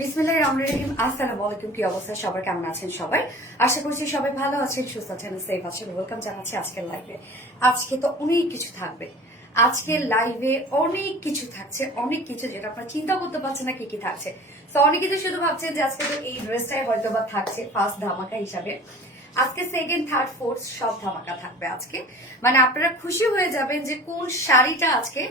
বিসমিল্লাহির রহমানির রহিম। আসসালামু আলাইকুম। কি অবস্থা সবার, কেমন আছেন সবাই? আশা করছি সবাই ভালো আছেন, সুস্থ আছেন, সেফ আছেন। ওয়েলকাম জানাচ্ছি আজকের লাইভে। আজকে তো অনেক কিছু থাকবে, আজকের লাইভে অনেক কিছু থাকছে, অনেক কিছু যেটা আপনারা চিন্তা করতে পারছেন না কি কি থাকছে। তো অনেক কিছু শুধু ভাবছেন যে আজকে তো এই ড্রেসটাই হয়তো বা থাকছে ফার্স্ট ধামাকা হিসাবে। আজকে সেকেন্ড থার্ড ফোর্থ সব ধামাকা থাকবে আজকে। মানে আপনারা খুশি হয়ে যাবেন যে কোন শাড়িটা আজকে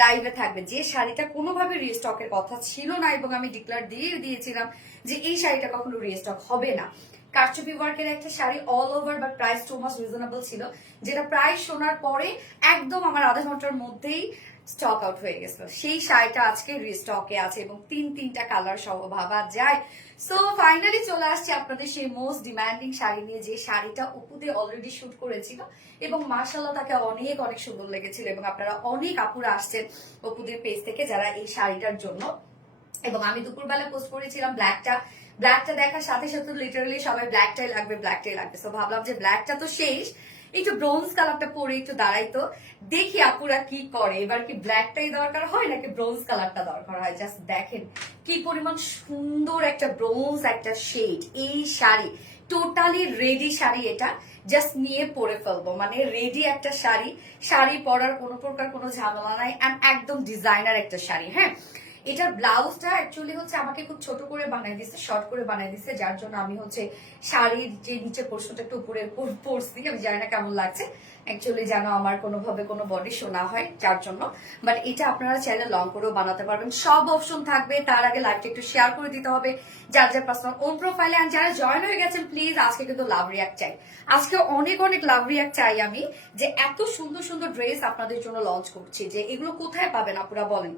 লাইভে থাকবে, যে শাড়িটা কোনোভাবে রিস্টকের কথা ছিল না এবং আমি ডিক্লেয়ার দিয়ে দিয়েছিলাম যে এই শাড়িটা কখনো রিস্টক হবে না। কারচুপি ওয়ার্কের একটা sari all over, but price too much reasonable ছিল, যেটা প্রাইস শোনার পরে একদম আমার আধা ঘন্টার মধ্যেই স্টক আউট হয়ে গেছিল। সেই শাড়িটা আজকে রিস্টকে আছে এবং তিনটা কালার সহ ভাবা যায়। সো ফাইনালি চলে আসছে আপনাদের সেই মোস্ট ডিমান্ডিং শাড়ি নিয়ে, যে শাড়িটা অপুতে অলরেডি শুট করেছিল এবং মার্শাল্লাহ তাকে অনেক অনেক সুন্দর লেগেছিল এবং আপনারা অনেক আপুরা আসছেন অপুদের পেজ থেকে যারা এই শাড়িটার জন্য। এবং আমি দুপুরবেলা পোস্ট করেছিলাম ব্ল্যাকটা দেখার সাথে সাথে লিটারালি সবাই ব্ল্যাকটাই লাগবে। সো ভাবলাম যে ব্ল্যাকটা তো শেষ, একটু ব্রোঞ্জ কালারটা পরে একটু দাঁড়াই, তো দেখি আপুরা কি করে। এবার কি ব্ল্যাকটাই দরকার হয় নাকি ব্রোঞ্জ কালারটা দরকার হয়? জাস্ট দেখেন কি পরিমাণ সুন্দর একটা ব্রোঞ্জ একটা শেড। এই শাড়ি টোটালি রেডি শাড়ি, এটা জাস্ট নিয়ে পরে ফেলবো, মানে রেডি একটা শাড়ি পরার কোনো প্রকার কোনো ঝামেলা নাই, এন্ড একদম ডিজাইনার একটা শাড়ি। হ্যাঁ, এটার ব্লাউজটা অ্যাকচুয়ালি হচ্ছে আমাকে খুব ছোট করে বানাই দিচ্ছে, শর্ট করে বানাই দিচ্ছে, যার জন্য আমি হচ্ছে শাড়ির যে নিচে পোর্শনটা একটু উপরে পরছি। আমি জানি না কেমন লাগছে, অ্যাকচুয়ালি যেন আমার কোনোভাবে কোনো বডি শোনা হয় যার জন্য। বাট এটা আপনারা চাইলে লং করেও বানাতে পারবেন, সব অপশন থাকবে। তার আগে লাইভটা একটু শেয়ার করে দিতে হবে যার যার পার্সোনাল ওন প্রোফাইলে। আর যারা জয়েন হয়ে গেছেন প্লিজ আজকে কিন্তু লাভ রিয়াক্ট চাই, আজকে অনেক অনেক লাভ রিয়াক্ট চাই আমি, যে এত সুন্দর সুন্দর ড্রেস আপনাদের জন্য লঞ্চ করছি, যে এগুলো কোথায় পাবেন আপনারা বলেন?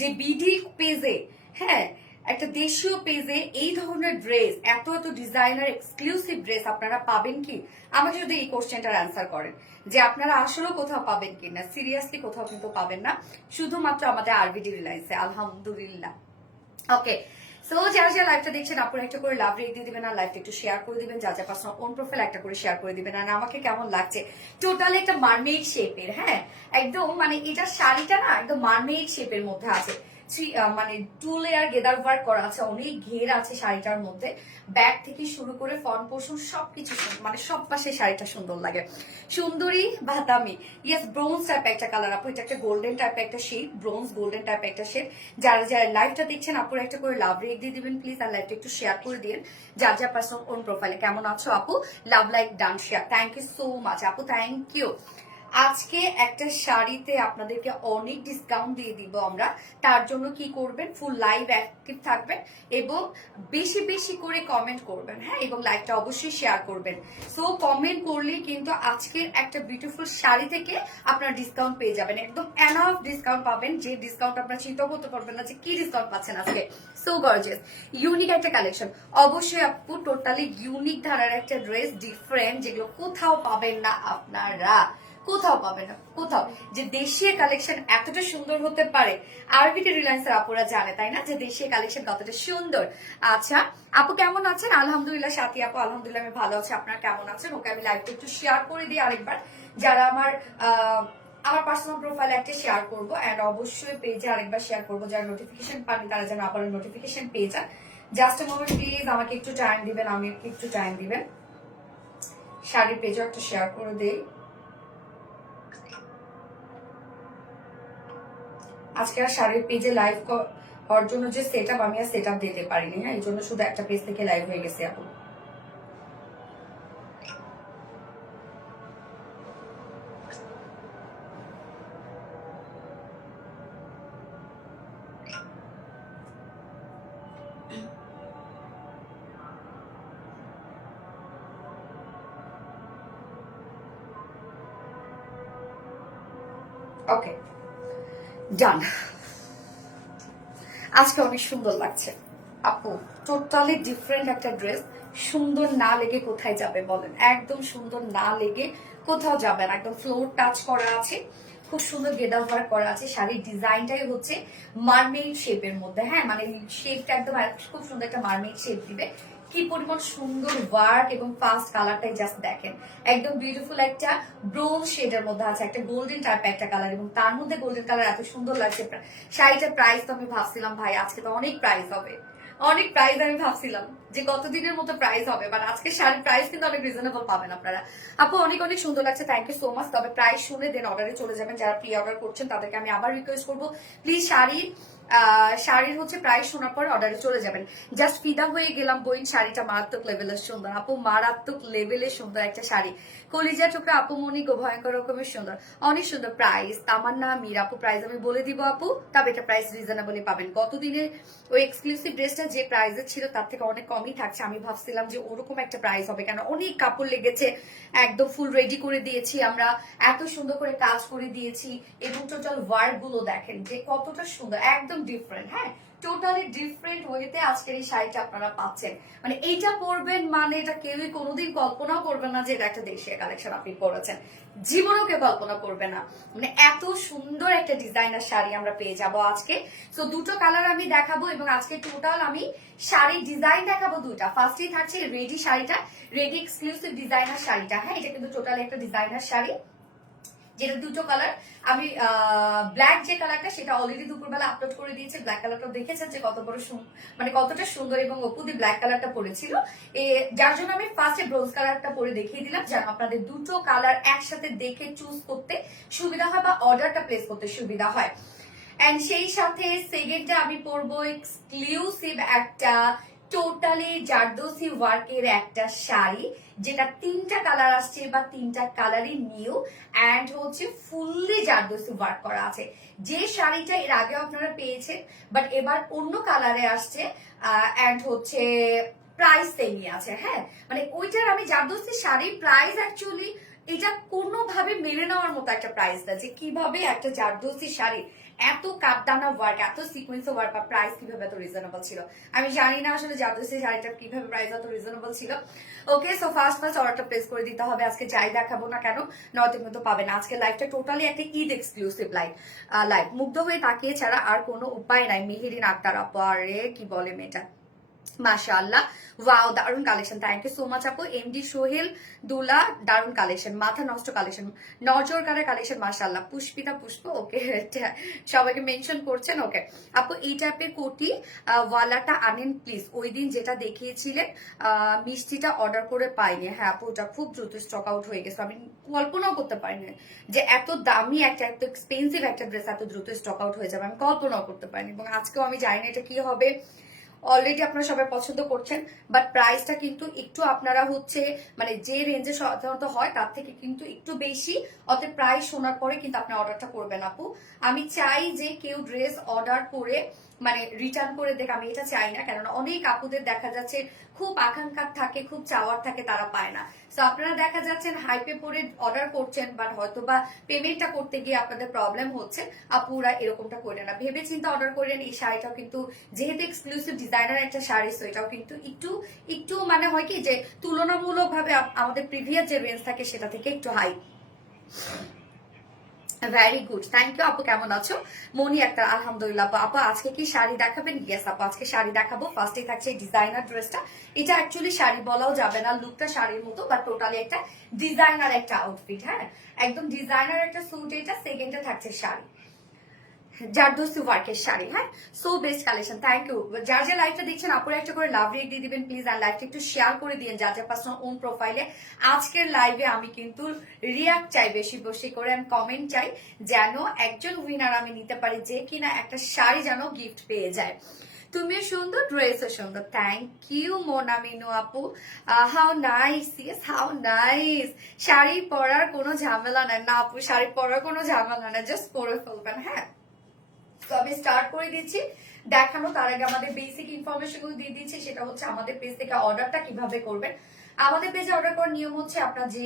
যে বিডি পেজে, হ্যাঁ একটা দেশীয় পেজে এই ধরনের ড্রেস, এত এত ডিজাইনার এক্সক্লুসিভ ড্রেস আপনারা পাবেন কি? আমাকে যদি এই কোশ্চেনটার অ্যান্সার করেন যে আপনারা আসলেও কোথাও পাবেন কিনা, সিরিয়াসলি কোথাও কিন্তু পাবেন না, শুধুমাত্র আমাদের আরবিডি রিলায়েন্সে। আলহামদুলিল্লাহ। ওকে, সো যারা যারা লাইভটা দেখছেন আপনারা একটা করে লাভ রেট দিয়ে দিবেন, আর লাইভটা একটু শেয়ার করে দিবেন, যা যা পার্সোনাল ওন প্রোফাইল একটা করে শেয়ার করে দিবেন। আর আমাকে কেমন লাগছে টোটালি একটা মারমেড শেপের, হ্যাঁ একদম, মানে এটা শাড়িটা না একদম মারমেড শেপের মধ্যে আছে। মানে 2 লেয়ার গেদার ওয়ার্ক করা আছে, অনেক ঘের আছে শাড়িটার মধ্যে, ব্যাক থেকে শুরু করে ফ্রন্ট পোর্শন সবকিছু মানে সব পাশে শাড়িটা সুন্দর লাগে। সুন্দরী বাদামি, ইয়েস ব্রোঞ্জ টাইপ একটা কালার আপু, এটা একটা গোল্ডেন টাইপ একটা শেড, ব্রোঞ্জ গোল্ডেন টাইপ একটা শেড। যারা যারা লাইভটা দেখছেন আপুরা একটা করে লাভ রেক দিয়ে দিবেন প্লিজ, আর লাইভটা একটু শেয়ার করে দিন যার যার পার্সোনাল ওন প্রোফাইলে। কেমন আছো আপু? Love like done share. Thank you so much আপু, থ্যাংক ইউ। আজকে একটা শাড়িতে আপনাদেরকে অনেক ডিসকাউন্ট দিয়ে দিব আমরা, তার জন্য কি করবেন, ফুল লাইভ অ্যাক্টিভ থাকবেন এবং বেশি বেশি করে কমেন্ট করবেন, হ্যাঁ, এবং লাইভটা অবশ্যই শেয়ার করবেন। সো কমেন্ট করলেই কিন্তু আজকের একটা বিউটিফুল শাড়ি থেকে আপনারা ডিসকাউন্ট পেয়ে যাবেন, একদম এনাফ ডিসকাউন্ট পাবেন, যে ডিসকাউন্ট আপনারা চিন্তা করতে পারবেন না যে কি ডিসকাউন্ট পাচ্ছেন আজকে। সো গর্জিয়াস, ইউনিক একটা কালেকশন, অবশ্যই আপু টোটালি ইউনিক ধারার একটা ড্রেস, ডিফারেন্ট, যেগুলো কোথাও পাবেন না আপনারা, কোথাও পাবে না, কোথাও। যে দেশীয় কালেকশন এতটা সুন্দর হতে পারে আরবিটি রিলায়েন্সের আপুরা জানে, তাই না, যে দেশীয় কালেকশন কতটা সুন্দর। আচ্ছা আপু কেমন আছেন? আলহামদুলিল্লাহ। সাথী আপু আলহামদুলিল্লাহ আমি ভালো আছি, আপনারা কেমন আছেন? ওকে আমি লাইভটা একটু শেয়ার করে দিই আরেকবার, যারা আমার পার্সোনাল প্রোফাইলে একটা শেয়ার করবো, এন্ড অবশ্যই পেজে আরেকবার শেয়ার করবো, যারা নোটিফিকেশন পান তারা যেন আবার নোটিফিকেশন পেয়ে যান। জাস্ট এ মোমেন্ট প্লিজ, আমাকে একটু টাইম দিবেন, আমি একটু টাইম দিবেন, শাড়ির পেজও একটা শেয়ার করে দেই। আজকে আর শাড়ির পেজে লাইভ করার জন্য যে সেট আপ, আমি আর সেট আপ দিতে পারিনি, হ্যাঁ এই জন্য শুধু একটা পেজ থেকে লাইভ হয়ে গেছে আপু। ওকে ডান, আজকে অনেক সুন্দর লাগছে আপু, টোটালি ডিফারেন্ট একটা ড্রেস। সুন্দর না লেগে কোথায় যাবে বলেন? একদম সুন্দর না লেগে কোথাও যাবে না, একদম ফ্লোর টাচ করা আছে, খুব সুন্দর গেদা ওয়ার্ক করা আছে, শাড়ির ডিজাইনটাই হচ্ছে মারমেড শেপের মধ্যে, হ্যাঁ মানে শেপটা একদম খুব সুন্দর একটা মারমেড শেপ দিবে। কি পরিমাণ সুন্দর ওয়ার্ক এবং ফাস্ট কালারটাই জাস্ট দেখেন, একদম বিউটিফুল একটা ব্রোঞ্জ শেডের মধ্যে আছে, একটা গোল্ডেন টাইপ একটা কালার, এবং তার মধ্যে গোল্ডেন কালার এত সুন্দর লাগছে। শাড়িটার প্রাইস তো আমি ভাবছিলাম ভাই আজকে তো অনেক প্রাইস হবে, অনেক প্রাইস আমি ভাবছিলাম যে কতদিনের মতো প্রাইস হবে, বাট আজকে শাড়ির প্রাইস কিন্তু অনেক রিজনেবল পাবেন আপনারা। আপু অনেক অনেক সুন্দর লাগছে, থ্যাংক ইউ সো মাচ। তবে প্রাইস শুনে দেন অর্ডারে চলে যাবেন। যারা প্রি অর্ডার করছেন তাদেরকে আমি আবার রিকোয়েস্ট করবো, প্লিজ শাড়ির হচ্ছে প্রাইস শোনার পর অর্ডারে চলে যাবেন। জাস্ট ফিদা হয়ে গেলাম বইন, শাড়িটা মারাত্মক লেভেলের সুন্দর আপু, মারাত্মক লেভেলের সুন্দর একটা শাড়ি, কলিজা টুকরা আপু, মনি গো ভয়ঙ্কর রকমের সুন্দর, অনেক সুন্দর। প্রাইস তামান্না মীর আপু, প্রাইস আমি বলে দিব আপু, তবে এটা প্রাইস রিজনেবলই পাবেন। গতদিনে ওই এক্সক্লুসিভ ড্রেসটা যে প্রাইসে ছিল তার থেকে অনেক কমই থাকছে। আমি ভাবছিলাম যে ওরকম একটা প্রাইস হবে, কেন অনেক কাপড় লেগেছে, একদম ফুল রেডি করে দিয়েছি আমরা, এত সুন্দর করে কাজ করে দিয়েছি, এবং টোটাল ওয়ার্ক গুলো দেখেন যে কতটা সুন্দর, একদম ডিফারেন্ট। হ্যাঁ, টোটালি ডিফারেন্ট ওয়েতে আজকের এই শাড়িটা আপনারা পাচ্ছেন। মানে এইটা পরবেন মানে এটা কেউই কোনোদিন কল্পনাও করবেন না যে এটা একটা দেশীয় কালেকশন আপনি পরেছেন, জীবনেও কেউ কল্পনা করবে না। মানে এত সুন্দর একটা ডিজাইনার শাড়ি আমরা পেয়ে যাব আজকে। তো দুটো কালার আমি দেখাবো, এবং আজকে টোটাল আমি শাড়ির ডিজাইন দেখাবো দুইটা। ফার্স্টেই থাকছে রেডি শাড়িটা, রেডি এক্সক্লুসিভ ডিজাইনার শাড়িটা। হ্যাঁ, এটা কিন্তু টোটালি একটা ডিজাইনার শাড়ি, যেটা দুটো কালার। আমি ব্ল্যাক যে কালারটা সেটা অলরেডি দুপুরবেলা আপলোড করে দিয়েছে। ব্ল্যাক কালারটা দেখেছেন যে কত বড় মানে কতটা সুন্দর, এবং অপুদি ব্ল্যাক কালারটা পরেছিল, যার জন্য আমি ফার্স্টে ব্রোঞ্জ কালারটা পরে দেখিয়ে দিলাম, যেন আপনাদের দুটো কালার একসাথে দেখে চুজ করতে সুবিধা হয় বা অর্ডারটা প্লেস করতে সুবিধা হয়। এন্ড সেই সাথে সেকেন্ডটা আমি পরবো এক্সক্লুসিভ একটা টোটালি জারদোসি ওয়ার্কের একটা শাড়ি, যেটা তিনটা কালার আসছে বা তিনটা কালারই নিউ, এন্ড হচ্ছে ফুললি জারদোসি ওয়ার্ক করা আছে। যে শাড়িটা এর আগেও আপনারা পেয়েছেন, বাট এবার অন্য কালারে আসছে, এন্ড হচ্ছে প্রাইস সেমই আছে। হ্যাঁ, মানে ওইটার আমি জারদোসি শাড়ির প্রাইস অ্যাকচুয়ালি এটা কোনোভাবে মেনে নেওয়ার মতো একটা প্রাইস না, যে কিভাবে একটা জারদোসি শাড়ি এত কাপদানা ওয়ার্ক, এত সিকোয়েন্স ওয়ার্ক, বা প্রাইস কিভাবে এত রিজনেবল ছিল। আমি জানি না আসলে জারদোসি শাড়িটা কিভাবে প্রাইস এত রিজনেবল ছিল। ওকে, সো ফার্স্ট অর্ডারটা প্লেস করে দিতে হবে। আজকে যাই দেখাবো না কেন, নয়তো কিন্তু পাবেন। আজকে লাইভটা টোটালি একটা ঈদ এক্সক্লুসিভ লাইভ। মুগ্ধ হয়ে তাকিয়ে ছাড়া আর কোনো উপায় নাই। মেহেরিন আক্তার আপু, আরে কি বলে মেয়েটা, মাশাআল্লাহ, ওয়াও, দারুন collection, thank you so much আপু। এমডি সোহেল দুলা, দারুন কালেকশন, মাথা নষ্ট কালেকশন, নজরকারের কালেকশন, মাশাআল্লাহ। পুষ্পিতা পুষ্প, ওকে, সবাইকে মেনশন করছেন। ওকে আপু, এই টাইপের কোটি ওয়ালাটা আনেন প্লিজ, ওই দিন যেটা দেখিয়েছিলেন মিষ্টিটা অর্ডার করে পাইনি। হ্যাঁ আপু, ওটা খুব দ্রুত স্টক আউট হয়ে গেছে, আমি কল্পনাও করতে পারিনি যে এত দামি একটা, এত এক্সপেন্সিভ একটা ড্রেস এত দ্রুত স্টক আউট হয়ে যাবে, আমি কল্পনাও করতে পারিনি। এবং আজকেও আমি জানি না এটা কি হবে। অলরেডি আপনারা সবাই পছন্দ করছেন, বাট প্রাইসটা কিন্তু একটু আপনারা হচ্ছে মানে যে রেঞ্জে সাধারণত হয় তার থেকে কিন্তু একটু বেশি। অতএব প্রাইস শোনার পরে কিন্তু আপনি অর্ডারটা করবেন আপু। আমি চাই যে কেউ ড্রেস অর্ডার করে মানে রিটার্ন করে দেখ, আমি এটা চাই না, কেননা অনেক আপুদের দেখা যাচ্ছে খুব আকাঙ্ক্ষা থাকে, খুব চাওয়ার থাকে, তারা পায় না। তো আপনারা দেখা যাচ্ছেন হাইপে পরে অর্ডার করছেন, বাট হয়তো বা পেমেন্টটা করতে গিয়ে আপনাদের প্রবলেম হচ্ছে। আপুরা এরকমটা করে না, ভেবে চিন্তা অর্ডার করেন। এই শাড়িটাও কিন্তু যেহেতু এক্সক্লুসিভ ডিজাইনার একটা শাড়ি, তো এটাও কিন্তু একটু একটু মানে হয় কি যে তুলনামূলক ভাবে আমাদের প্রিভিয়াস যে রেঞ্জ থাকে সেটা থেকে একটু high. Very good, thank you আপু। কেমন আছো? মনি একটা, আলহামদুলিল্লাহ। আপু আজকে কি শাড়ি দেখাবেন? ইয়েস আপু, আজকে শাড়ি দেখাবো। ফার্স্টে থাকছে ডিজাইনার ড্রেসটা, এটা অ্যাকচুয়ালি শাড়ি বলাও যাবে না, লুকটা শাড়ির মতো, বাট টোটালি একটা ডিজাইনার একটা আউটফিট। হ্যাঁ, একদম ডিজাইনার একটা স্যুট। এটা সেকেন্ডে থাকছে শাড়ি, জারদোসি ওয়ার্কের শাড়ি। হ্যাঁ, so best collection, thank you. যার যে লাইভটা দেখছেন আপুরা একটা করে লাভ রেক দিয়ে দিবেন প্লিজ, আর লাইভটা একটু শেয়ার করে দিন যার যার পার্সোনাল ওন প্রোফাইলে। আজকের লাইভে আমি কিন্তু রিয়াক্ট চাই বেশি বেশি করে, আমি কমেন্ট চাই, যেন একজন উইনার আমি নিতে পারি যে কিনা একটা শাড়ি যেন গিফট পেয়ে যায়। তুমিও সুন্দর, ড্রেসও সুন্দর, থ্যাংক ইউ মোনা মিনু আপু। How nice, yes how nice. Sari পরার কোনো ঝামেলা নাই না আপু, শাড়ি পরার কোনো ঝামেলা নাই, জাস্ট পরে ফেলবেন। হ্যাঁ, তো আমি স্টার্ট করে দিচ্ছি দেখানো। তার আগে আমাদের বেসিক ইনফরমেশন গুলো দিয়ে দিচ্ছি, সেটা হচ্ছে আমাদের পেজ থেকে অর্ডারটা কিভাবে করবেন। আমাদের পেজে অর্ডার করার নিয়ম হচ্ছে আপনার যে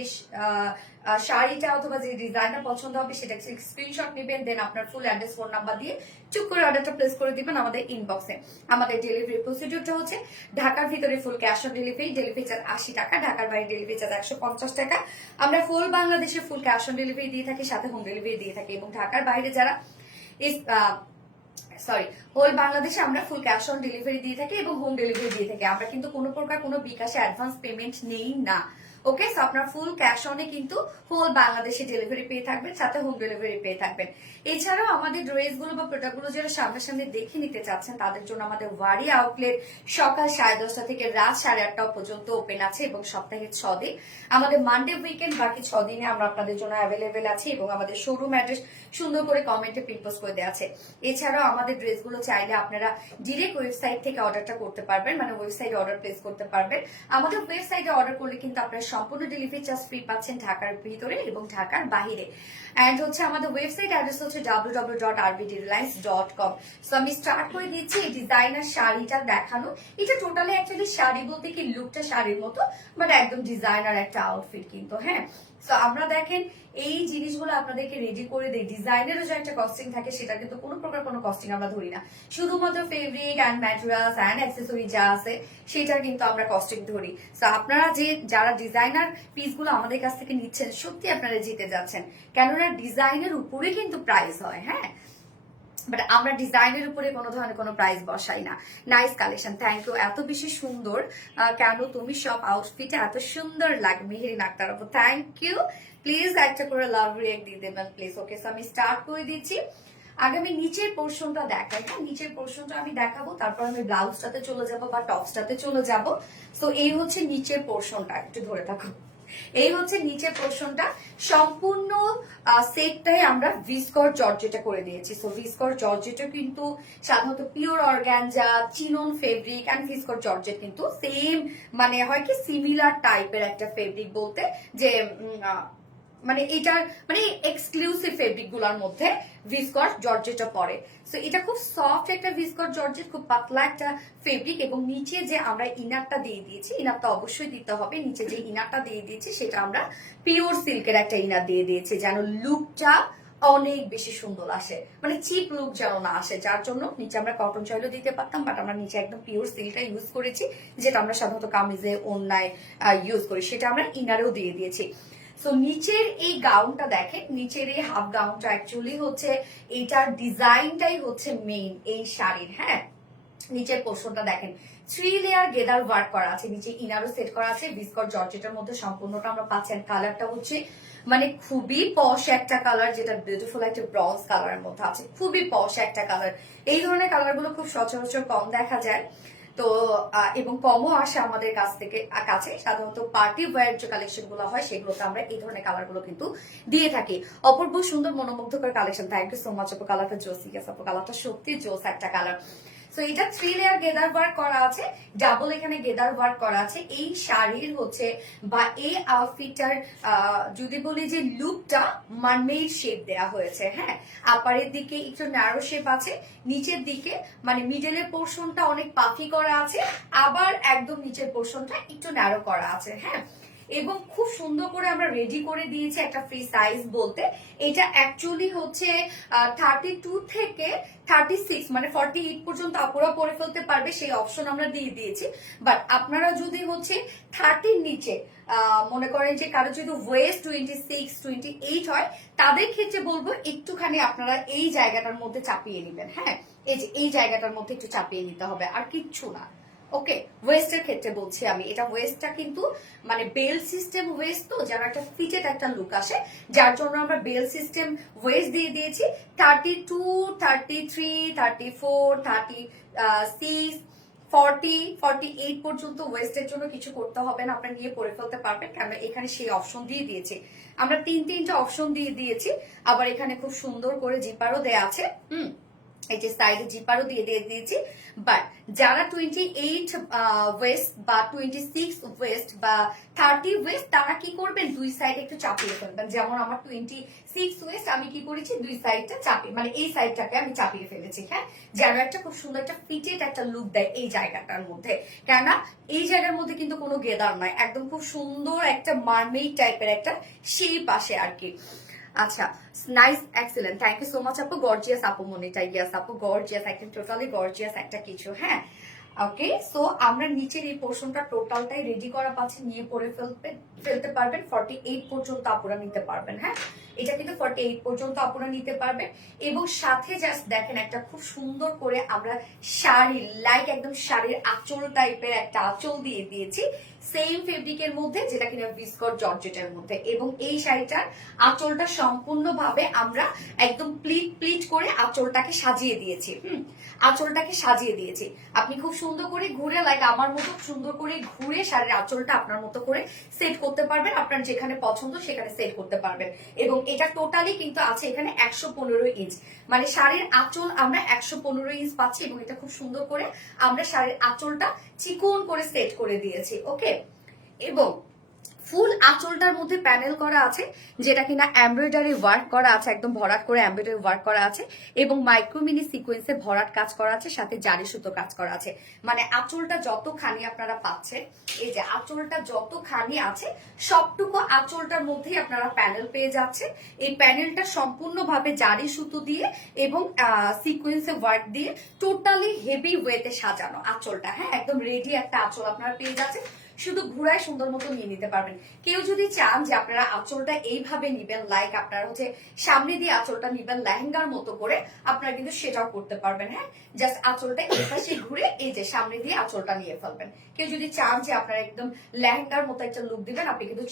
শাড়িটা অথবা যে ডিজাইনটা পছন্দ হবে সেটা স্ক্রিনশট নেবেন, দেন আপনার ফুল অ্যাড্রেস ফোন নাম্বার দিয়ে চুপ করে অর্ডারটা প্লেস করে দিবেন আমাদের ইনবক্সে। আমাদের ডেলিভারি প্রসিডিউরটা হচ্ছে ঢাকার ভিতরে full cash on delivery, delivery charge 80 টাকা, ঢাকার বাইরে ডেলিভারি চার্জ 150 টাকা। আমরা ফুল বাংলাদেশে ফুল ক্যাশ অন ডেলিভারি দিয়ে থাকি, সাথে হোম ডেলিভারি দিয়ে থাকি। এবং ঢাকার বাইরে যারা হোল বাংলাদেশে আমরা ফুল ক্যাশ অন ডেলিভারি দিয়ে থাকি এবং হোম ডেলিভারি দিয়ে থাকি। আমরা কিন্তু কোনো প্রকার কোনো বিকাশে অ্যাডভান্স পেমেন্ট নেই না। ওকে, সো আপনার ফুল ক্যাশ অনে কিন্তু হোল বাংলাদেশে ডেলিভারি পেয়ে থাকবেন, সাথে হোম ডেলিভারি পেয়ে থাকবেন। এছাড়াও আমাদের ড্রেসগুলো বা প্রোডাক্টগুলো যারা সামনাসামনি দেখে নিতে চাচ্ছেন তাদের জন্য আমাদের ওয়ারি আউটলেট সকাল 10:30 থেকে রাত 8:30 পর্যন্ত ওপেন আছে এবং সপ্তাহে 6 দিন। আমাদের মানডে উইকেন্ড বাকি 6 দিনে আমরা আপনাদের জন্য অ্যাভেলেবেল আছি এবং আমাদের শোরুম অ্যাড্রেস সুন্দর করে কমেন্টে পিন পোস্ট করে দেওয়া আছে। এছাড়াও আমাদের ড্রেসগুলো চাইলে আপনারা ডিরেক্ট ওয়েবসাইট থেকে অর্ডারটা করতে পারবেন, মানে ওয়েবসাইটে অর্ডার প্লেস করতে পারবেন। আমাদের ওয়েবসাইটে অর্ডার করলে কিন্তু আপনারা সম্পূর্ণ ডেলিভারি চার্জ ফ্রি পাচ্ছেন ঢাকার ভিতরে এবং ঢাকার বাহিরে। এন্ড হচ্ছে আমাদের ওয়েবসাইট অ্যাড্রেস হচ্ছে www.rbddesigns.com। সো আমি স্টার্ট করে দিচ্ছি এই ডিজাইনার শাড়িটা দেখানো। এটা টোটালি অ্যাকচুয়ালি শাড়ি বলতে কি লুকটা শাড়ির মতো, বাট একদম ডিজাইনার একটা আউটফিট কিন্তু। হ্যাঁ, সো আমরা দেখেন এই জিনিসগুলো আপনাদেরকে রেডি করে দেই। ডিজাইনেরও যে একটা কস্টিং থাকে সেটা কিন্তু কোনো প্রকার কোনো কস্টিং আমরা ধরি না, শুধুমাত্র fabric and materials and accessory যা আছে সেটা কিন্তু আমরা কস্টিং ধরি। সো আপনারা যারা ডিজাইনার পিসগুলো আমাদের কাছ থেকে নিচ্ছেন সত্যি আপনারা জিতে যাচ্ছেন, কেননা ডিজাইনের উপরে কিন্তু প্রাইস হয়। হ্যাঁ, বাট আমরা ডিজাইনের উপরে কোনো ধরনের কোনো প্রাইস বসাই না। Nice collection, thank you. এত বেশি সুন্দর, কেন তুমি সব আউটফিটে এত সুন্দর লাগে মেহেরিন আক্তার আপু, থ্যাংক ইউ। প্লিজ একটা করে লাভ রিয়েক্ট দিয়ে দেবেন প্লিজ। ওকে, সো আমি স্টার্ট করে দিচ্ছি। আগে আমি নিচের পোর্শনটা দেখাই। হ্যাঁ, নিচের পোর্শনটা আমি দেখাবো, তারপর আমি ব্লাউজটাতে চলে যাব বা টপসটাতে চলে যাব। সো এই হচ্ছে নিচের পোর্শনটা, একটু ধরে থাকো। এই হচ্ছে নিচের পোর্শনটা, সম্পূর্ণ সেটটাই আমরা ভিসকর জর্জেটা করে দিয়েছি। সো ভিসকর জর্জেটা কিন্তু সাধারণত pure organza, chinon fabric and viscose georgette কিন্তু সেম, মানে হয় কি সিমিলার টাইপের একটা ফেব্রিক বলতে, যে মানে এটার মানে এক্সক্লুসিভ ফেব্রিক গুলোর মধ্যে ভিসকর জর্জেটটা পড়ে। সো এটা খুব সফট একটা ভিসকর জর্জেট, খুব পাতলা একটা ফেব্রিক এবং নিচে যে আমরা ইনারটা দিয়ে দিয়েছি, ইনারটা অবশ্যই দিতে হবে। নিচে যে ইনারটা দিয়ে দিয়েছি সেটা আমরা পিওর সিল্কের একটা ইনার দিয়ে দিয়েছি, যেন লুকটা অনেক বেশি সুন্দর আসে, মানে চিপ লুক যেন না আসে। যার জন্য নিচে আমরা কটন চাইলেও দিতে পারতাম, বাট আমরা নিচে একদম পিওর সিল্কটা ইউজ করেছি, যেটা আমরা সাধারণত কামিজে ওড়নায় ইউজ করি, সেটা আমরা ইনারেও দিয়ে দিয়েছি। সো নিচের এই গাউনটা দেখেন, নিচের এই হাফ গাউনটা অ্যাকচুয়ালি হচ্ছে এটার ডিজাইনটাই হচ্ছে মেইন এই শাড়ির। হ্যাঁ, নিচের পোর্শনটা দেখেন 3 লেয়ার গেদার ওয়ার্ক করা আছে, নিচে ইনারও সেট করা আছে ভিসকর জর্জেটের মধ্যে সম্পূর্ণটা আমরা পাচ্ছেন। কালারটা হচ্ছে মানে খুবই পশ একটা কালার, যেটা বিউটিফুল একটা ব্রঞ্জ কালারের মধ্যে আছে, খুবই পশ একটা কালার। এই ধরনের কালারগুলো খুব সচরাচর কম দেখা যায়, তো এবং কমও আসে আমাদের কাছে। সাধারণত পার্টি ওয়্যার যে কালেকশন গুলো হয় সেগুলোতে আমরা এই ধরনের কালার গুলো কিন্তু দিয়ে থাকি। অপূর্ব সুন্দর মনোমুগ্ধকর collection, thank you so much আপু। কালারটা জোসি গেছে আপু, কালারটা সত্যি জোস একটা কালার। সো এটা 3 লেয়ার গেদার ওয়ার্ক করা আছে, ডাবল এখানে গেদার ওয়ার্ক করা আছে। এই শাড়ির হচ্ছে বা এই আউটফিটটার যদি বলি যে লুকটা মারমেইড শেপ দেয়া হয়েছে। হ্যাঁ, আপারের দিকে একটু ন্যারো শেপ আছে, নিচের দিকে মানে মিডলের পোর্শনটা অনেক পাফি করা আছে, আবার একদম নিচের পোর্শনটা একটু ন্যারো করা আছে। হ্যাঁ, এবং খুব সুন্দর করে আমরা রেডি করে দিয়েছি একটা ফ্রি সাইজ বলতে। এটা অ্যাকচুয়ালি হচ্ছে 32 থেকে 36 মানে 48 পর্যন্ত আপুরা পরে ফেলতে পারবে, সেই অপশন আমরা দিয়ে দিয়েছি। বাট আপনারা যদি হচ্ছে 30 নিচে মনে করেন যে কারো যদি ওয়েস্ট 26 28 হয়, তাদের ক্ষেত্রে বলবো একটুখানি আপনারা এই জায়গাটার মধ্যে চাপিয়ে নেবেন। হ্যাঁ, এই যে এই জায়গাটার মধ্যে একটু চাপিয়ে নিতে হবে, আর কিচ্ছু না। ওকে, ওয়েস্টের ক্ষেত্রে বলছি আমি, এটা ওয়েস্টটা কিন্তু মানে বেল সিস্টেম ওয়েস্ট, তো যেন একটা ফিটেড একটা লুক আসে, যার জন্য আমরা বেল সিস্টেম ওয়েস্ট দিয়ে দিয়েছি। 32, 33, 34, 36, 40, 48 পর্যন্ত ওয়েস্টের জন্য কিছু করতে হবে না, আপনারা নিয়ে পরে ফেলতে পারবেন, কারণ এখানে সেই অপশন দিয়ে দিয়েছি আমরা। তিনটা অপশন দিয়ে দিয়েছি, আবার এখানে খুব সুন্দর করে জিপারও দেয়া আছে। এই যে সাইডে জিপারও দিয়ে দিয়েছি। বাট যারা 28 ওয়েস্ট বা 26 ওয়েস্ট বা 30 ওয়েস্ট, তারা কি করবেন, দুই সাইডে একটু চাপিয়ে ফেলবেন। যেমন আমার 26 ওয়েস্ট, আমি কি করেছি দুই সাইডটা চাপিয়ে, মানে এই সাইডটাকে আমি চাপিয়ে ফেলেছি। হ্যাঁ, যেন একটা খুব সুন্দর একটা ফিটেড একটা লুক দেয় এই জায়গাটার মধ্যে, কেননা এই জায়গার মধ্যে কিন্তু কোনো গেদার নয়, একদম খুব সুন্দর একটা মারমেইড টাইপের একটা শেপ আসে আর কি। আচ্ছা, nice, excellent, thank you so much আপু। গর্জিয়াস আপু মনিটা, ইয়াস আপু, গর্জিয়াস, একদম টোটালি গর্জিয়াস একটা কিছু। হ্যাঁ, ওকে, সো আমরা নিচের এই পোর্শনটা টোটালটাই রেডি করা পাচ্ছি, নিয়ে পরে ফেলতে পারবেন। 48 পর্যন্ত আপুরা নিতে পারবেন। হ্যাঁ, এটা কিন্তু 48 পর্যন্ত আপনারা নিতে পারবেন। এবং সাথে জাস্ট দেখেন একটা খুব সুন্দর করে আমরা শাড়ি লাইক একদম শাড়ির আঁচল টাইপের একটা আঁচল দিয়ে দিয়েছি সেম ফেব্রিকের মধ্যে, যেটা কিনা ভিসকস জর্জেটের মধ্যে। এবং এই শাড়িটার আঁচলটা সম্পূর্ণভাবে আমরা একদম প্লিট প্লিট করে আঁচলটাকে সাজিয়ে দিয়েছি। আঁচলটাকে সাজিয়ে দিয়েছি। আপনি খুব সুন্দর করে ঘুরে লাইক আমার মতো সুন্দর করে ঘুরে শাড়ির আঁচলটা আপনার মতো করে সেট করতে পারবেন, আপনার যেখানে পছন্দ সেখানে সেট করতে পারবেন। এবং এটা টোটালি কিন্তু আছে এখানে 115 ইঞ্চ, মানে শাড়ির আঁচল আমরা 115 ইঞ্চ পাচ্ছি। এবং এটা খুব সুন্দর করে আমরা শাড়ির আঁচলটা চিকন করে সেট করে দিয়েছি। ওকে, এবং ফুল আঁচলটার মধ্যে প্যানেল করা আছে, যেটা কিনা এমব্রয়ডারি ওয়ার্ক করা আছে, একদম ভরাট করে এমব্রয়ডারি ওয়ার্ক করা আছে এবং মাইক্রো মিনি সিকোয়েন্সে ভরাট কাজ করা আছে, সাথে জারি সুতো কাজ করা আছে। মানে আঁচলটা যতখানি আপনারা পাচ্ছেন, এই যে আঁচলটা যতখানি আছে সবটুকু আঁচলটার মধ্যেই আপনারা প্যানেল পেয়ে যাচ্ছেন। এই প্যানেলটা সম্পূর্ণভাবে জারি সুতো দিয়ে এবং সিকোয়েন্সে ওয়ার্ক দিয়ে টোটালি হেভি ওয়েতে সাজানো আঁচলটা। হ্যাঁ, একদম রেডি একটা আঁচল আপনারা পেয়ে যাচ্ছেন, শুধু ঘুরায় সুন্দর মতো নিয়ে নিতে পারবেন। কেউ যদি চান যে আপনারা আঁচলটা এইভাবে নিবেন, লাইক আপনারা হচ্ছে সামনে দিয়ে আঁচলটা নিবেন লেহেঙ্গার মতো করে, আপনারা কিন্তু সেটাও করতে পারবেন। হ্যাঁ, জাস্ট আঁচলটা এই পাশে ঘুরে এই যে সামনে দিয়ে আঁচলটা নিয়ে ফেলবেন। কেউ যদি চান যে আপনারা একদম লেহেঙ্গার মতো একটা লুক দিবেন, আপনি কিন্তু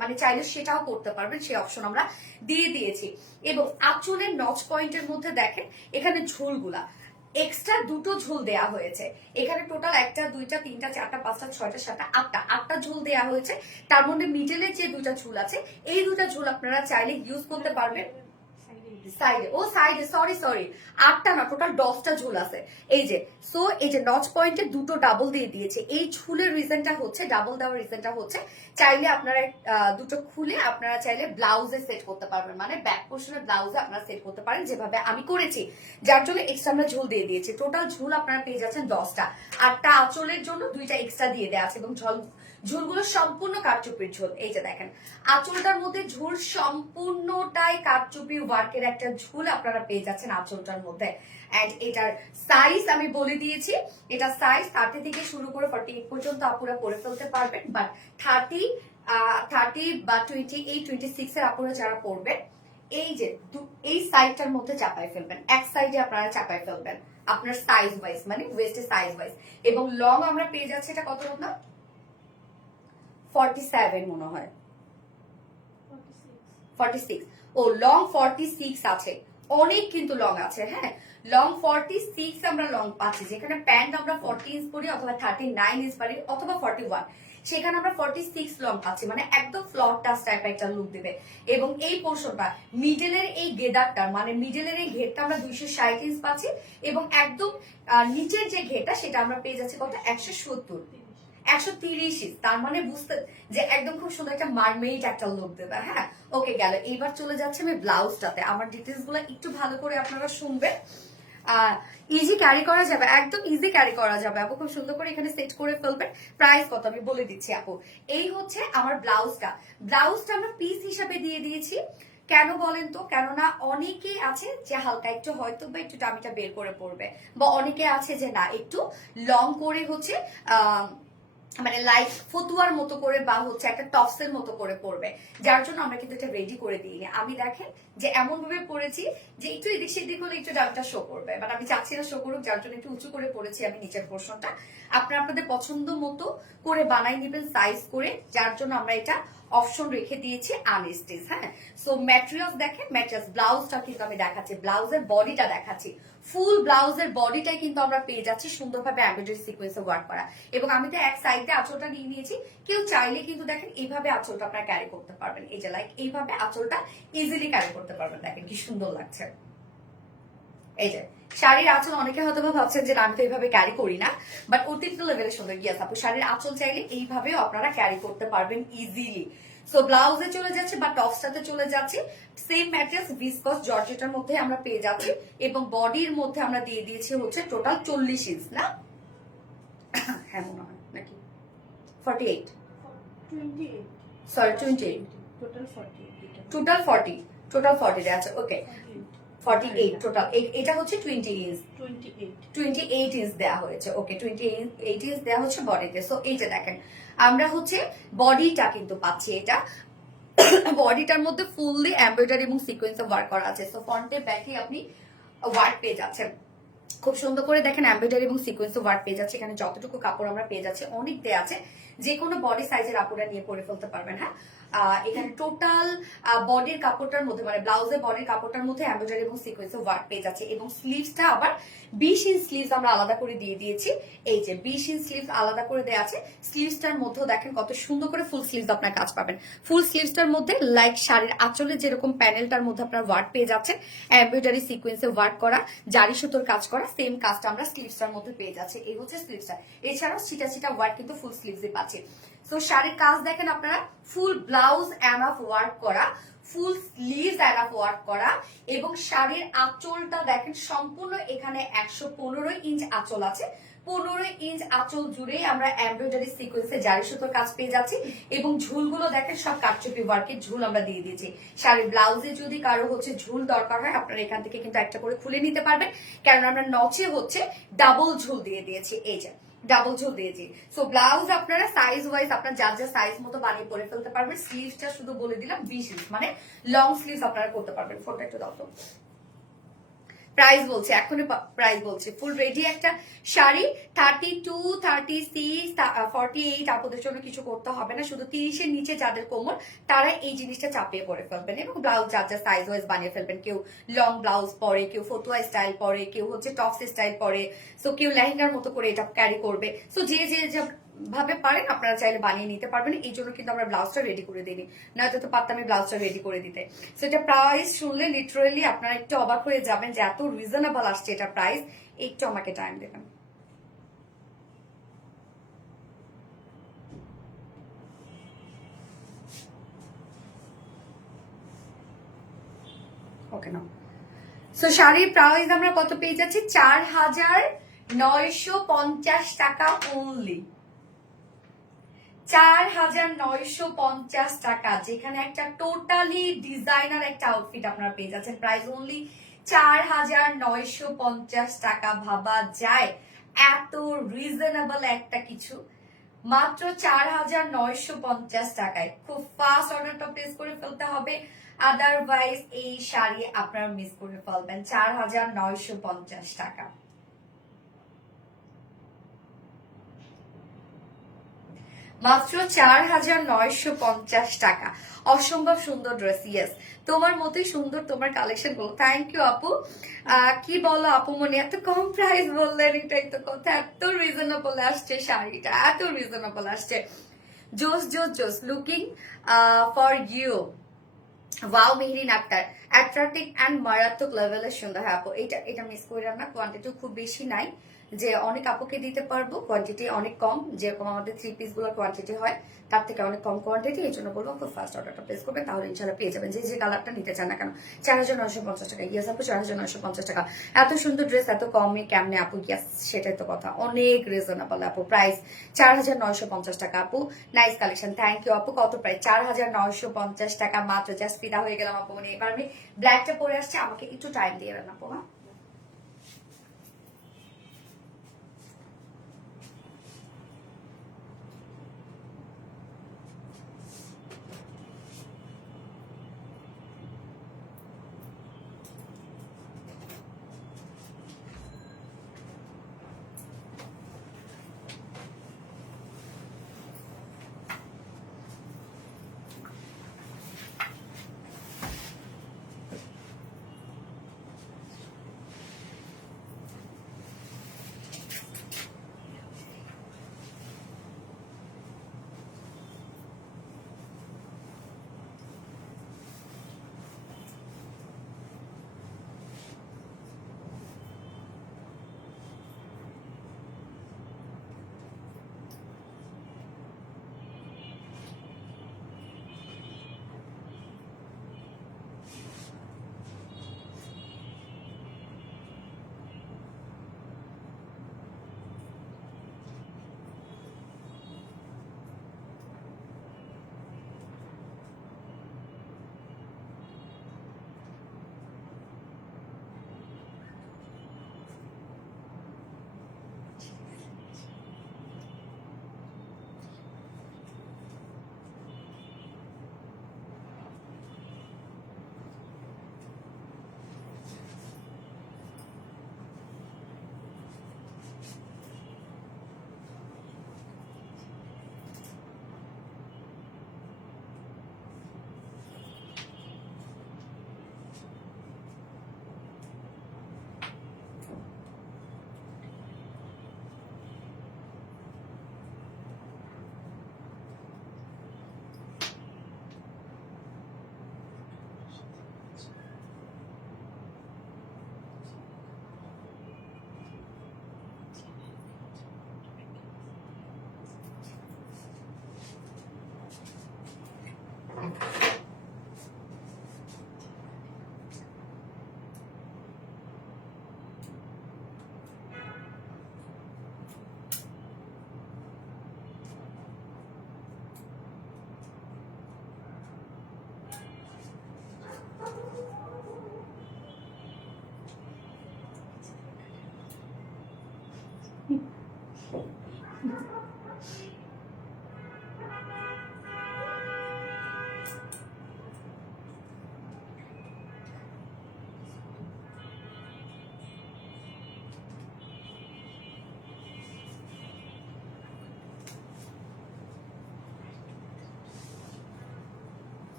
মানে চাইলে সেটাও করতে পারবেন, সেই অপশন আমরা দিয়ে দিয়েছি। এবং আঁচলের নচ পয়েন্টের মধ্যে দেখেন এখানে ঝুলগুলা এক্সট্রা দুটো ঝুল দেয়া হয়েছে। এখানে টোটাল 1 2 3 4 5 6 7 8টা ঝুল দেয়া হয়েছে। তার মধ্যে মিডলে যে দুটা ঝুল আছে, এই দুটা ঝুল আপনারা চাইলে ইউজ করতে পারবেন সাইডে। ও সাইডে, সরি 8টা না, টোটাল 10টা ঝুল আছে। এই যে সো এই যে নচ পয়েন্টে দুটো ডাবল দিয়ে দিয়েছে। এই ঝুলের রিজনটা হচ্ছে, ডাবল দেওয়ার রিজনটা হচ্ছে, চাইলে আপনারা দুটো খুলে আপনারা চাইলে ব্লাউজে সেট করতে পারবেন, মানে ব্যাক পোর্শনের ব্লাউজে আপনারা সেট করতে পারেন, যেভাবে আমি করেছি, যার জন্য এক্সট্রা আমরা ঝুল দিয়ে দিয়েছি। টোটাল ঝুল আপনারা পেয়ে যাচ্ছেন 10টা। 8টা আঁচলের জন্য 2টা এক্সট্রা দিয়ে দেওয়া আছে। এবং ঝুলগুলো সম্পূর্ণ কারচুপির ঝুল। এই যে দেখেন আঁচলটার মধ্যে ঝুল সম্পূর্ণটাই কারচুপি ওয়ার্কের একটা ঝুল আপনারা পেয়ে যাচ্ছেন আঁচলটার মধ্যে। এন্ড এটার সাইজ আমি বলে দিয়েছি, এটা সাইজ 30 থেকে শুরু করে 48 পর্যন্ত আপুরা পরে ফেলতে পারবেন। বাট 30 বা 28 26 এর আপুরা যারা পরবেন, এই যে এই সাইডটার মধ্যে চাপাই ফেলবেন, এক সাইডে আপনারা চাপাই ফেলবেন আপনার সাইজ ওয়াইজ, মানে ওয়েস্টের সাইজ ওয়াইজ। এবং লং আমরা পেয়ে যাচ্ছি এটা কত না 47 মনে হয়, 46। ও লং 46 আছে, অনেক কিন্তু লং আছে। হ্যাঁ, লং 46 আমরা লং পাচ্ছি। যেখানে প্যান্ট আমরা 40 ইঞ্চ পরি অথবা 39 ইঞ্চ পারি অথবা 41, সেখানে আমরা 46 লং পাচ্ছি, মানে একদম ফ্লট টাচ টাইপ একটা লুক দিবে। এবং এই পোর্শনটা মিডলের এই গেদারটা, মানে মিডলের এই ঘেরটা আমরা 260 ইঞ্চ পাচ্ছি। এবং একদম নিচের যে ঘেরটা সেটা আমরা পেয়ে যাচ্ছি কত 130 ইঞ্চ। তার মানে বুঝতে যে একদম খুব সুন্দর একটা মারমেইড একটা লুক দেবে। হ্যাঁ, ওকে গেল। এইবার চলে যাচ্ছে আমি ব্লাউজটাতে। আমার ডিটেলস গুলো একটু ভালো করে আপনারা শুনবেন। ইজি ক্যারি করা যাবে, একদম ইজি ক্যারি করা যাবে আপু, খুব সুন্দর করে এখানে সেট করে ফেলবেন। প্রাইস কত আমি বলে দিচ্ছি আপু। এই হচ্ছে আমার ব্লাউজটা আমরা পিস হিসাবে দিয়ে দিয়েছি। কেন বলেন তো, কেননা অনেকে আছে যে হালকা একটু হয়তো বা একটু টামিটা বের করে পড়বে, বা অনেকে আছে যে না একটু লং করে হচ্ছে মানে লাইক ফতুয়ার মতো করে বা হচ্ছে একটা টপসের মতো করে পরবে, যার জন্য আমরা কিন্তু এটা রেডি করে দিইনি। আমি দেখেন যে এমন ভাবে পরেছি যে একটু এদিক সেদিক হলে একটু ডালটা শো করবে, বাট আমি চাচ্ছি না শো করুক, যার জন্য একটু উঁচু করে পরেছি আমি নিচের পোর্শনটা। আপনারা আপনাদের পছন্দ মতো করে বানাই নেবেন সাইজ করে, যার জন্য আমরা এটা অপশন রেখে দিয়েছি আনস্টিচ। হ্যাঁ, সো ম্যাটেরিয়ালস দেখেন, ম্যাটেরিয়ালস ব্লাউজটা কিন্তু আমি দেখাচ্ছি, ব্লাউজের বডিটা দেখাচ্ছি। ফুল ব্লাউজের বডিটাই কিন্তু আমরা পেয়ে যাচ্ছি সুন্দরভাবে এমব্রয়ডারি সিকোয়েন্সে ওয়ার্ক করা। এবং আমি তো এক সাইডে আঁচলটা নিয়ে নিয়েছি, কেউ চাইলে কিন্তু দেখেন এইভাবে আঁচলটা আপনারা ক্যারি করতে পারবেন। এই যে লাইক এইভাবে আঁচলটা ইজিলি ক্যারি করতে পারবেন। দেখেন কি সুন্দর লাগছে। এই যে শাড়ির আঁচল অনেকে হয়তো ভাবছেন যে আমি তো এইভাবে ক্যারি করি না, বাট অতিরিক্ত লেভেলের সুন্দর। গিয়াস আপু, শাড়ির আঁচল চাইলে এইভাবেও আপনারা ক্যারি করতে পারবেন ইজিলি। সো ব্লাউজে চলে যাচ্ছে বা টপসটাতে চলে যাচ্ছে, সেম ম্যাটেরিয়ালস ভিসকস জর্জেটের মধ্যে আমরা পেয়ে যাচ্ছি। এবং বডির মধ্যে আমরা দিয়ে দিয়েছি হচ্ছে টোটাল 40 ইঞ্চ না, হ্যাঁ মনে হয় নাকি 48, সরি 28, টোটাল 40 আছে। ওকে 48 টোটাল, এটা হচ্ছে 28 ইঞ্চ দেওয়া হয়েছে। ওকে 28 ইঞ্চ দেওয়া হচ্ছে বডিতে। সো এইটা দেখেন আমরা হচ্ছে বডিটা কিন্তু পাচ্ছি এটা বডিটার মধ্যে ফুললি এমব্রয়ডারি এবং সিকোয়েন্সে ওয়ার্ক করা আছে। সো ফ্রন্টে ব্যাকে আপনি ওয়ার্ক পেয়ে যাচ্ছেন, খুব সুন্দর করে দেখেন এমব্রয়ডারি এবং সিকোয়েন্স ওয়ার্ক পেয়ে যাচ্ছে। এখানে যতটুকু কাপড় আমরা পেয়ে যাচ্ছে অনেক দেয়া আছে, যে কোনো বডি সাইজের আপুরা নিয়ে পরে ফেলতে পারবেন। হ্যাঁ, এখানে টোটাল বডির কাপড়টার মধ্যে মানে ব্লাউজের বডির কাপড়টার মধ্যে এমব্রয়ডারি এবং সিকোয়েন্স ওয়ার্ক পেয়ে যাচ্ছে। এবং স্লিভসটা আবার 20 ইঞ্চ স্লিভস আমরা আলাদা করে দিয়ে দিয়েছি। এই যে 20 ইঞ্চ স্লিভস আলাদা করে দেওয়া আছে। স্লিভসটার মধ্যেও দেখেন কত সুন্দর করে ফুল স্লিভস আপনার কাজ পাবেন। ফুল স্লিভসটার মধ্যে লাইক শাড়ির আঁচলে যেরকম প্যানেলটার মধ্যে আপনার ওয়ার্ক পেয়ে যাচ্ছে, এমব্রয়ডারি সিকোয়েন্সে ওয়ার্ক করা, জারি সুতোর কাজ করা, সেম কাজটা আমরা স্লিভসটার মধ্যে পেয়ে যাচ্ছে। এই হচ্ছে স্লিভসটা। এছাড়াও ছিটা ছিটা ওয়ার্ক কিন্তু ফুল স্লিভসে পাচ্ছে। তো শাড়ির কাজ দেখেন আপনারা, ফুল ব্লাউজ এনাফ ওয়ার্ক করা, ফুল স্লিভস এনাফ ওয়ার্ক করা, এবং শাড়ির আঁচলটা দেখেন সম্পূর্ণ এখানে 115 ইঞ্চ আঁচল আছে। 15 ইঞ্চ আঁচল জুড়েই আমরা এমব্রয়ডারি সিকোয়েন্সে জারি সুতোর কাজ পেয়ে যাচ্ছি। এবং ঝুলগুলো দেখেন সব কাটচুপি ওয়ার্কের ঝুল আমরা দিয়ে দিয়েছি। শাড়ির ব্লাউজে যদি কারো হচ্ছে ঝুল দরকার হয়, আপনারা এখান থেকে কিন্তু একটা করে খুলে নিতে পারবেন, কারণ আমরা নচে হচ্ছে ডাবল ঝুল দিয়ে দিয়েছি। এই যে ডাবল ঝুল দিয়েছি। সো ব্লাউজ আপনারা সাইজ ওয়াইজ আপনার যার যা সাইজ মতো বানিয়ে পরে ফেলতে পারবেন। স্লিভসটা শুধু বলে দিলাম 20 ইঞ্চ, মানে লং স্লিভস আপনারা করতে পারবেন। ফোনটা একটু দাও তো। প্রাইস বলছে, এখনই প্রাইস বলছে। ফুল রেডি একটা শাড়ি 32, 36, 48 আপনাদের জন্য কিছু করতে হবে না। শুধু 30-এর নিচে যাদের কোমর তারা এই জিনিসটা চাপিয়ে পরে ফেলবেন, এবং ব্লাউজ যার যা সাইজ ওয়াইজ বানিয়ে ফেলবেন। কেউ লং ব্লাউজ পরে, কেউ ফতুয়া স্টাইল পরে, কেউ হচ্ছে টপস স্টাইল পরে, সো কেউ লেহেঙ্গার মতো করে এটা ক্যারি করবে। সো যে যে ভাবে পারেন আপনারা চাইলে বানিয়ে নিতে পারবেন। এই জন্য কিন্তু আমরা ব্লাউজটা রেডি করে দিই, নয়তো তো পারতাম আমি ব্লাউজটা রেডি করে দিতে। সো এটা প্রাইস শুনলে লিটারেলি আপনারা একটু অবাক হয়ে যাবেন যে এত রিজনেবল আসছে এটা প্রাইস। একটু আমাকে টাইম দেবেন। ওকে না, সো শাড়ির প্রাইস আমরা কত পেয়ে যাচ্ছি? 4,950 টাকা অনলি। 4,950 টাকা, যেখানে একটা টোটালি ডিজাইনার একটা আউটফিট আপনারা পেয়ে যাচ্ছেন। প্রাইস অনলি 4,950 টাকা। ভাবা যায় এত রিজনেবল একটা কিছু মাত্র 4,950 টাকায়। খুব ফাস্ট অর্ডারটা প্লেস করে ফেলতে হবে, আদারওয়াইজ এই শাড়ি আপনারা মিস করে ফেলবেন। 4,950 টাকা, মাত্র 4,950 টাকা। অসম্ভব সুন্দর ড্রেস। ইয়েস, তোমার মতোই সুন্দর তোমার কালেকশন গুলো। থ্যাংক ইউ আপু। কি বলো আপু মনে, এত কম প্রাইস বললেন, এটাই তো কথা। এত রিজনেবল আসছে শাড়িটা, এত রিজনেবল আসছে। জোস জোস জোস, looking for you. Wow Mehrin Akter, attractive and মারাত্মক লেভেলের সুন্দর। হ্যাঁ আপু, এটা মিস করে না। কোয়ান্টিটি খুব বেশি নাই যে অনেক আপুকে দিতে পারবো, কোয়ান্টিটি অনেক কম। যেরকম আমাদের 3 পিস গুলোর কোয়ান্টিটি হয় তার থেকে অনেক কম কোয়ান্টিটি। এই জন্য বলবো খুব ফার্স্ট অর্ডারটা প্লেস করবেন, তাহলে ইনশাল্লাহ পেয়ে যাবেন যে যে কালারটা নিতে চান না কেন। 4,950 টাকা। ইয়েস আপু, 4,950 টাকা। এত সুন্দর ড্রেস এত কমে কেমনে আপু? ইয়েস, সেটাই তো কথা। অনেক রিজনেবল আপু প্রাইস। 4,950 টাকা আপু, নাইস কালেকশন। থ্যাংক ইউ আপু। কত প্রাইস? 4,950 টাকা মাত্র। জাস্ট ফিদা হয়ে গেলাম আপু। মানে এবার আমি ব্ল্যাকটা পরে আসছে, আমাকে একটু টাইম দিয়ে দেন আপু। হ্যাঁ,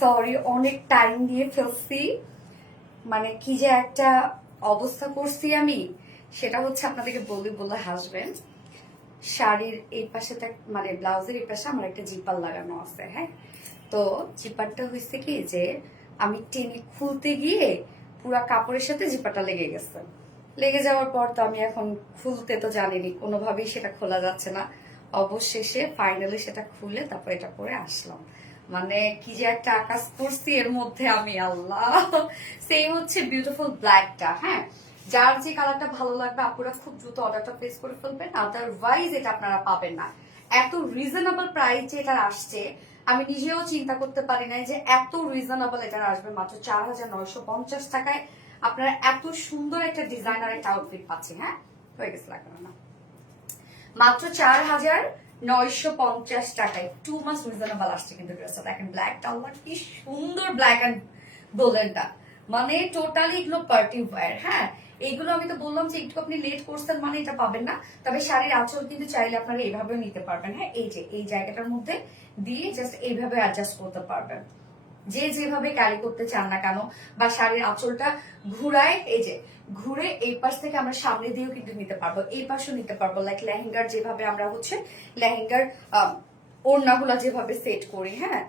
সরি, অনেক টাইম দিয়ে ফেলছি, মানে কি যে একটা অবস্থা করছি আমি, সেটা হচ্ছে আপনাদেরকে বলে বলে হাসবেন। শাড়ির এই পাশে মানে ব্লাউজের এই পাশে আমার একটা জিপার লাগানো আছে, হ্যাঁ। তো জিপারটা হয়েছে কি যে আমি টেনে খুলতে গিয়ে পুরা কাপড়ের সাথে জিপারটা লেগে গেছে। লেগে যাওয়ার পর তো আমি এখন খুলতে তো জানিনি, কোনোভাবেই সেটা খোলা যাচ্ছে না। অবশেষে ফাইনালি সেটা খুলে তারপর এটা পরে আসলাম। মানে কি যে একটা আকাশ করছি এর মধ্যে আমি, আল্লাহ। সেই হচ্ছে বিউটিফুল ব্ল্যাকটা, হ্যাঁ। যার যে কালারটা ভালো লাগবে আপনারা খুব দ্রুত অর্ডারটা প্লেস করে ফেলবেন, আদারওয়াইজ এটা আপনারা পাবেন না। এত রিজনেবল প্রাইসে এটা আসছে, আমি নিজেও চিন্তা করতে পারি নাই যে এত রিজনেবল এটা আসবে। মাত্র 4,950 টাকায় আপনারা এত সুন্দর একটা ডিজাইনার একটা আউটফিট পাচ্ছেন। হ্যাঁ, হয়ে গেছে, লাগবে না। মাত্র 4,950 টাকায় টু মাস রিজনেবল আসছে কিন্তু ড্রেসটা। দেখেন ব্ল্যাকটা, আল্লাহ কি সুন্দর ব্ল্যাক অ্যান্ড গোল্ডেনটা, মানে টোটালি এগুলো পার্টি ওয়্যার। হ্যাঁ, এইগুলো আমি তো বললাম যে একটু আপনি লেট করছেন মানে এটা পাবেন না। তবে শাড়ির আঁচল কিন্তু চাইলে আপনারা এইভাবেও নিতে পারবেন। হ্যাঁ, এই যে এই জায়গাটার মধ্যে দিয়ে জাস্ট এইভাবে অ্যাডজাস্ট করতে পারবেন, যে যেভাবে ক্যারি করতে চান না কেন। বা শাড়ির আঁচলটা ঘুরায়, এই যে ঘুরে এই পাশ থেকে আমরা সামনে দিয়েও কিন্তু নিতে পারবো, এই পাশেও নিতে পারবো। লাইক লেহেঙ্গার যেভাবে আমরা হচ্ছে লেহেঙ্গার ওড়নাগুলা যেভাবে সেট করি, হ্যাঁ,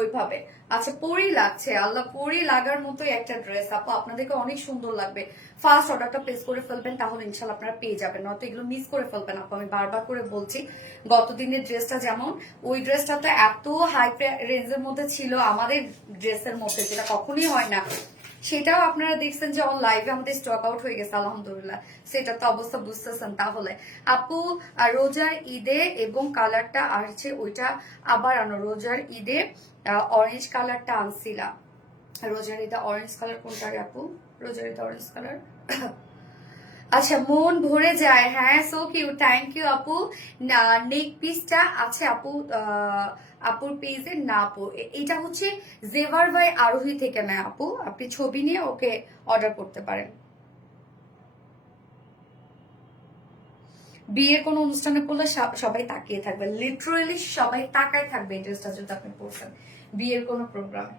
ওইভাবে। আচ্ছা, পরি লাগছে, আল্লাহ পরি লাগার মতোই একটা ড্রেস আপু, আপনাদেরকে অনেক সুন্দর লাগবে। ফার্স্ট অর্ডারটা প্লেস করে ফেলবেন, তাহলে ইনশাল্লাহ আপনারা পেয়ে যাবেন, নয়তো এগুলো মিস করে ফেলবেন আপু। আমি বারবার করে বলছি, গতদিনের ড্রেসটা যেমন, ওই ড্রেসটা তো এত হাই রেঞ্জের মধ্যে ছিল আমাদের ড্রেসের মধ্যে, যেটা কখনই হয় না। সেটাও আপনারা দেখছেন যে অন লাইভে আমাদের স্টক আউট হয়ে গেছে আলহামদুলিল্লাহ। সেটা তো অবস্থা বুঝতেছেন। তাহলে আপু রোজার ঈদে এবং কালারটা আসছে ওইটা আবার আনো, রোজার ঈদে অরেঞ্জ কালারটা আনছিলাম। রোজারিটা অরেঞ্জ কালার কোনটা রে আপু? রোজারিটা অরেঞ্জ কালার। আচ্ছা, মন ভরে যায়। হ্যাঁ, সো কিউট, থ্যাংক ইউ আপু। নেক পিসটা আছে আপু আপুর পেজে না আপু, এটা হচ্ছে জেভার বাই আরোহী থেকে না আপু, আপনি ছবি নিয়ে ওকে অর্ডার করতে পারেন। বিয়ের কোনো অনুষ্ঠানে পড়লে সবাই তাকিয়ে থাকবে, লিটারেলি সবাই তাকায় থাকবে এই ড্রেসটা যদি আপনি পরছেন বিয়ের কোনো প্রোগ্রামে।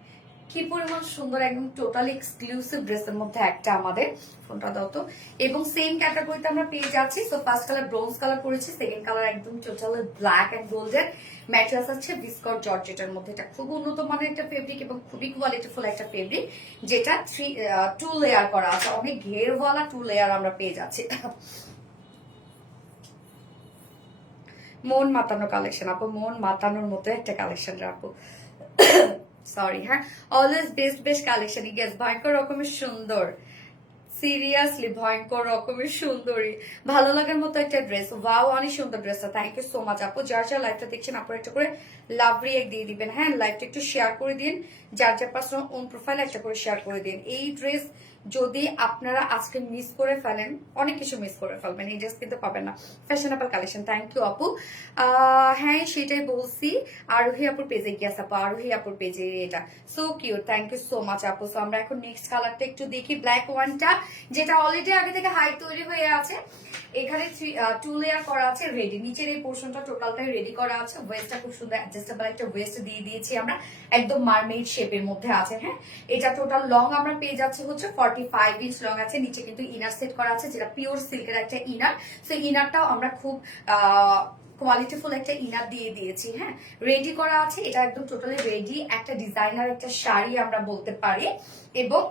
কি পরিমাণ সুন্দর, একদম টোটালি এক্সক্লুসিভ ড্রেসের মধ্যে একটা আমাদের। ফোনটা দাও তো। এবং সেম ক্যাটাগরিতে আমরা পেয়ে যাচ্ছি। So first colour bronze colour করেছি, সেকেন্ড কালার একদম totally black and golden. Materials আছে ভিসকর জর্জেটের মধ্যে। এটা খুব উন্নত মানের একটা ফেব্রিক এবং খুবই কোয়ালিটিফুল একটা ফেব্রিক, যেটা 2 লেয়ার করা আছে, অনেক ঘেরওয়ালা 2 লেয়ার আমরা পেয়ে যাচ্ছি। মন মাতানো কালেকশন আপু, মন মাতানোর মতো একটা কালেকশন আপু। সরি, হ্যাঁ, always best best collection. Yes, ভয়ঙ্কর রকমের সুন্দর, সিরিয়াসলি ভয়ঙ্কর রকমের সুন্দরী, ভালো লাগার মতো একটা ড্রেস। ওয়াও, অনেক সুন্দর ড্রেসটা। থ্যাংক ইউ সো মাচ আপু। যার যার লাইভটা দেখছেন আপনারা একটা করে লাভ রিয়েক্ট দিয়ে দিবেন। হ্যাঁ, লাইভটা একটু শেয়ার করে দিন, যার যার পার্সোনাল ওন প্রোফাইল একটা করে শেয়ার করে দিন। এই ড্রেস যদি আপনারা আজকে মিস করে ফেলেন, অনেক কিছু মিস করে ফেলবেন, এই ড্রেস কিন্তু পাবেন না। ফ্যাশনেবল কালেকশন, থ্যাংক ইউ আপু। হ্যাঁ, সেটাই বলছি, আরোহী আপুর পেজে গিয়ে আপু, আরোহী আপুর পেজে এটা। So cute, thank you so much আপু। সো আমরা এখন নেক্সট কালারটা একটু দেখি, ব্ল্যাক ওয়ানটা, যেটা অলরেডি আগে থেকে হাই তৈরি হয়ে আছে। এখানে 2 লেয়ার করা আছে রেডি, নিচের এই পোর্শনটা টোটালটাই রেডি করা আছে। ওয়েস্টটা খুব সুন্দর অ্যাডজাস্টেবল একটা ওয়েস্ট দিয়ে দিয়েছি আমরা, একদম মারমেড শেপের মধ্যে আছে। হ্যাঁ, এটা টোটাল লং আমরা পেয়ে যাচ্ছি হচ্ছে 45 ইঞ্চ লং আছে। নিচে কিন্তু ইনার সেট করা আছে, যেটা পিওর সিল্কের একটা ইনার। সো ইনারটাও আমরা খুব কোয়ালিটিফুল একটা ইনার দিয়ে দিয়েছি। হ্যাঁ, রেডি করা আছে, এটা একদম টোটালি রেডি একটা ডিজাইনার একটা শাড়ি আমরা বলতে পারি। এবং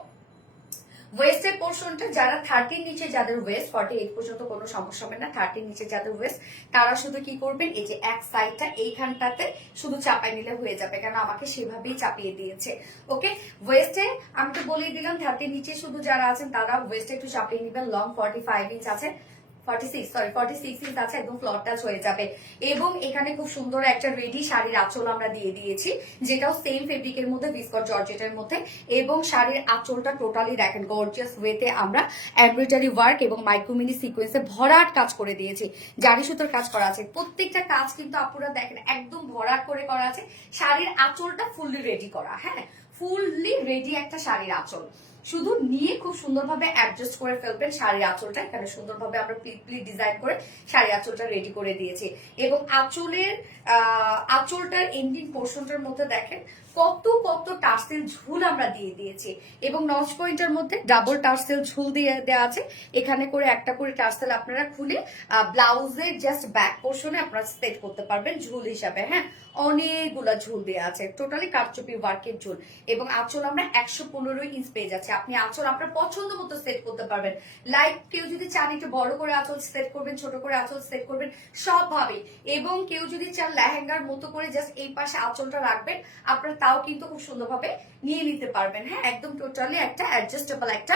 ওয়েস্টের পোর্শনটা যারা 30 নিচে যাদের ওয়েস্ট, 48 পর্যন্ত কোনো সমস্যা হবে না। 30 নিচে যাদের ওয়েস্ট তারা শুধু কি করবেন, এই যে এক সাইডটা এইখানটাতে শুধু চাপাই নিলে হয়ে যাবে, কেন আমাকে সেভাবেই চাপিয়ে দিয়েছে। ওকে, ওয়েস্টে আমি তো বলেই দিলাম 30 নিচে শুধু যারা আছেন তারা ওয়েস্টে একটু চাপিয়ে নিবেন। লং 45 ইঞ্চ আছে, 46 ইঞ্চ আছে, একদম ফ্লট টাচ হয়ে যাবে। এবং এখানে খুব সুন্দর একটা রেডি শাড়ির আঁচল আমরা দিয়ে দিয়েছি, যেটাও সেম ফেব্রিকের মধ্যে, ভিসকর জর্জেটের মধ্যে। এবং শাড়ির আঁচলটা টোটালি দেখেন গর্জিয়াস ওয়েতে আমরা এমব্রয়ডারি ওয়ার্ক এবং মাইক্রোমিনি সিকোয়েন্সে ভরাট কাজ করে দিয়েছি, জারি সুতোর কাজ করা আছে। প্রত্যেকটা কাজ কিন্তু আপনারা দেখেন একদম ভরাট করে করা আছে। শাড়ির আঁচলটা ফুললি রেডি করা, হ্যাঁ, ফুললি রেডি একটা শাড়ির আঁচল। শুধু নিয়ে খুব সুন্দরভাবে অ্যাডজাস্ট করে ফেলবেন শাড়ির আঁচলটা। এখানে সুন্দরভাবে আমরা পিপলি ডিজাইন করে শাড়ির আঁচলটা রেডি করে দিয়েছি। এবং আঁচলটার এন্ডিং পোর্শনটার মধ্যে দেখেন কত কত টার্সেল ঝুল আমরা দিয়ে দিয়েছি। এবং নচ পয়েন্টের মধ্যে ডাবল টার্সেল ঝুল দিয়ে দেওয়া আছে। এখানে করে একটা করে টার্সেল আপনারা খুলে ব্লাউজের জাস্ট ব্যাক পোর্শনে আপনারা সেট করতে পারবেন ঝুল হিসাবে। হ্যাঁ, অনেকগুলা ঝুল দেওয়া আছে, টোটালি কারচুপি ওয়ার্কের ঝুল। এবং আঁচল আমরা 115 ইঞ্চ পেয়ে যাচ্ছি। আপনি আঁচল আপনার পছন্দ মতো সেট করতে পারবেন। লাইক কেউ যদি চান একটু বড় করে আঁচল সেট করবেন, ছোট করে আঁচল সেট করবেন, সবভাবে। এবং কেউ যদি চান লেহেঙ্গার মতো করে জাস্ট এই পাশে আঁচলটা রাখবেন, আপনার তাও কিন্তু খুব সুন্দরভাবে নিয়ে নিতে পারবেন। হ্যাঁ, একদম টোটালি একটা অ্যাডজাস্টেবল একটা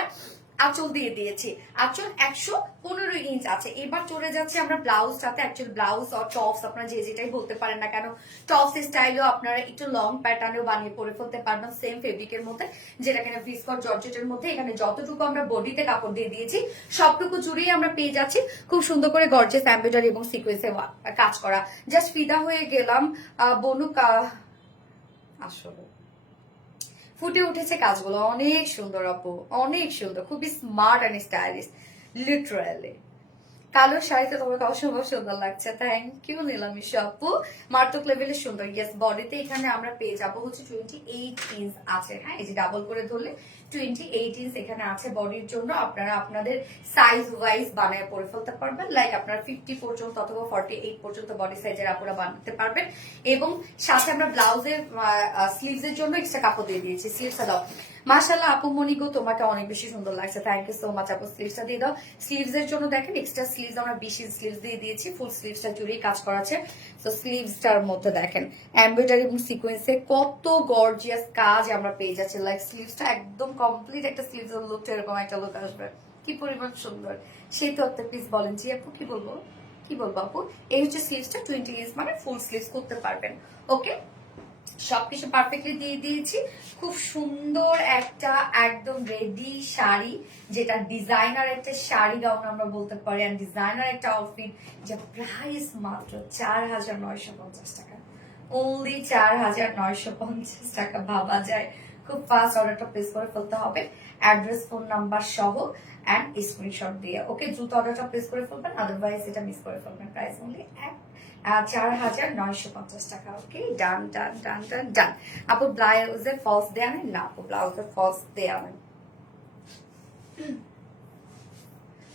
আঁচল দিয়ে দিয়েছি। আঁচল 115 ইঞ্চ আছে। এবার চলে যাচ্ছে আমরা ব্লাউজটাতে। অ্যাকচুয়ালি ব্লাউজ আর টপস আপনারা যে যেটাই বলতে পারেন না কেন, টপস স্টাইলেও আপনারা একটু লং প্যাটার্নেও বানিয়ে পরে ফেলতে পারবেন সেম ফেব্রিকের মধ্যে, যেটা কিনা ভিসকর জর্জেটের মধ্যে। এখানে যতটুকু আমরা বডিতে কাপড় দিয়ে দিয়েছি সবটুকু জুড়েই আমরা পেয়ে যাচ্ছি খুব সুন্দর করে গর্জিয়াস এমব্রয়ডারি এবং সিকোয়েন্সে কাজ করা। জাস্ট ফিদা হয়ে গেলাম বনু, আসলে ফুটে উঠেছে কাজগুলো, অনেক সুন্দর আপু, অনেক সুন্দর, খুবই স্মার্ট এন্ড স্টাইলিশ লিটারালি। কালো শাড়িতে তোমাকে অসম্ভব সুন্দর লাগছে, থ্যাংক ইউ নীলামিশা আপু, মারাত্মক লেভেলের সুন্দর। ইয়েস, বডিতে এখানে আমরা পেয়ে যাবো হচ্ছে 28 ইঞ্চ আছে। হ্যাঁ, এই যে ডাবল করে ধরলে 28 ইঞ্চ এখানে আছে বডির জন্য। আপনারা আপনাদের সাইজ ওয়াইজ বানায় পরে ফেলতে পারবেন। লাইক আপনারা 50 পর্যন্ত অথবা 48 পর্যন্ত বডি সাইজের আপনারা বানাতে পারবেন। এবং সাথে আমরা ব্লাউজের স্লিভস এর জন্য এক্সট্রা কাপড় দিয়ে দিয়েছি। স্লিভসটা দাও, মাশাআল্লাহ আপু মনি গো, তোমাকে অনেক বেশি সুন্দর লাগছে, থ্যাংক ইউ সো মাচ আপু। স্লিভসটা দিয়ে দাও। স্লিভস এর জন্য দেখেন এক্সট্রা স্লিভস আমরা 20 ইঞ্চ স্লিভস দিয়ে দিয়েছি, ফুল স্লিভসটা জুড়েই কাজ করা আছে। তো স্লিভসটার মধ্যে দেখেন এমব্রয়ডারি এবং সিকোয়েন্সে কত গর্জিয়াস কাজ আমরা পেয়ে যাচ্ছি। লাইক স্লিভসটা একদম কমপ্লিট একটা স্লিভসের লুকটা এরকম একটা লুক আসবে, কি পরিমাণ সুন্দর। সেই তো একটা পিস বলেন জি আপু, কি বলবো আপু। এই হচ্ছে স্লিভসটা 20 ইঞ্চ, মানে ফুল স্লিভস করতে পারবেন। ওকে, সবকিছু পারফেক্টলি দিয়ে দিয়েছি। খুব সুন্দর একটা একদম রেডি শাড়ি, যেটা ডিজাইনার একটা শাড়ি গাউন আমরা বলতে পারি, এন্ড ডিজাইনার একটা আউটফিট, যা প্রাইস মাত্র 4,950 টাকা। অনলি 4,950 টাকা। ভাবা যায়? খুব ফাস্ট অর্ডারটা প্লেস করে ফেলতে হবে, অ্যাড্রেস ফোন নাম্বার সহ অ্যান্ড স্ক্রিনশট দিয়ে। ওকে, দ্রুত অর্ডারটা প্লেস করে ফেলবেন, আদারওয়াইজ এটা মিস করে ফেলবেন। প্রাইস অনলি 4,950 টাকা। ওকে, ডান ডান ডান ডান ডান। আপু ব্লাউজে ফলস দেয়া নেই? না আপু, ব্লাউজে ফলস দেয়া নেই।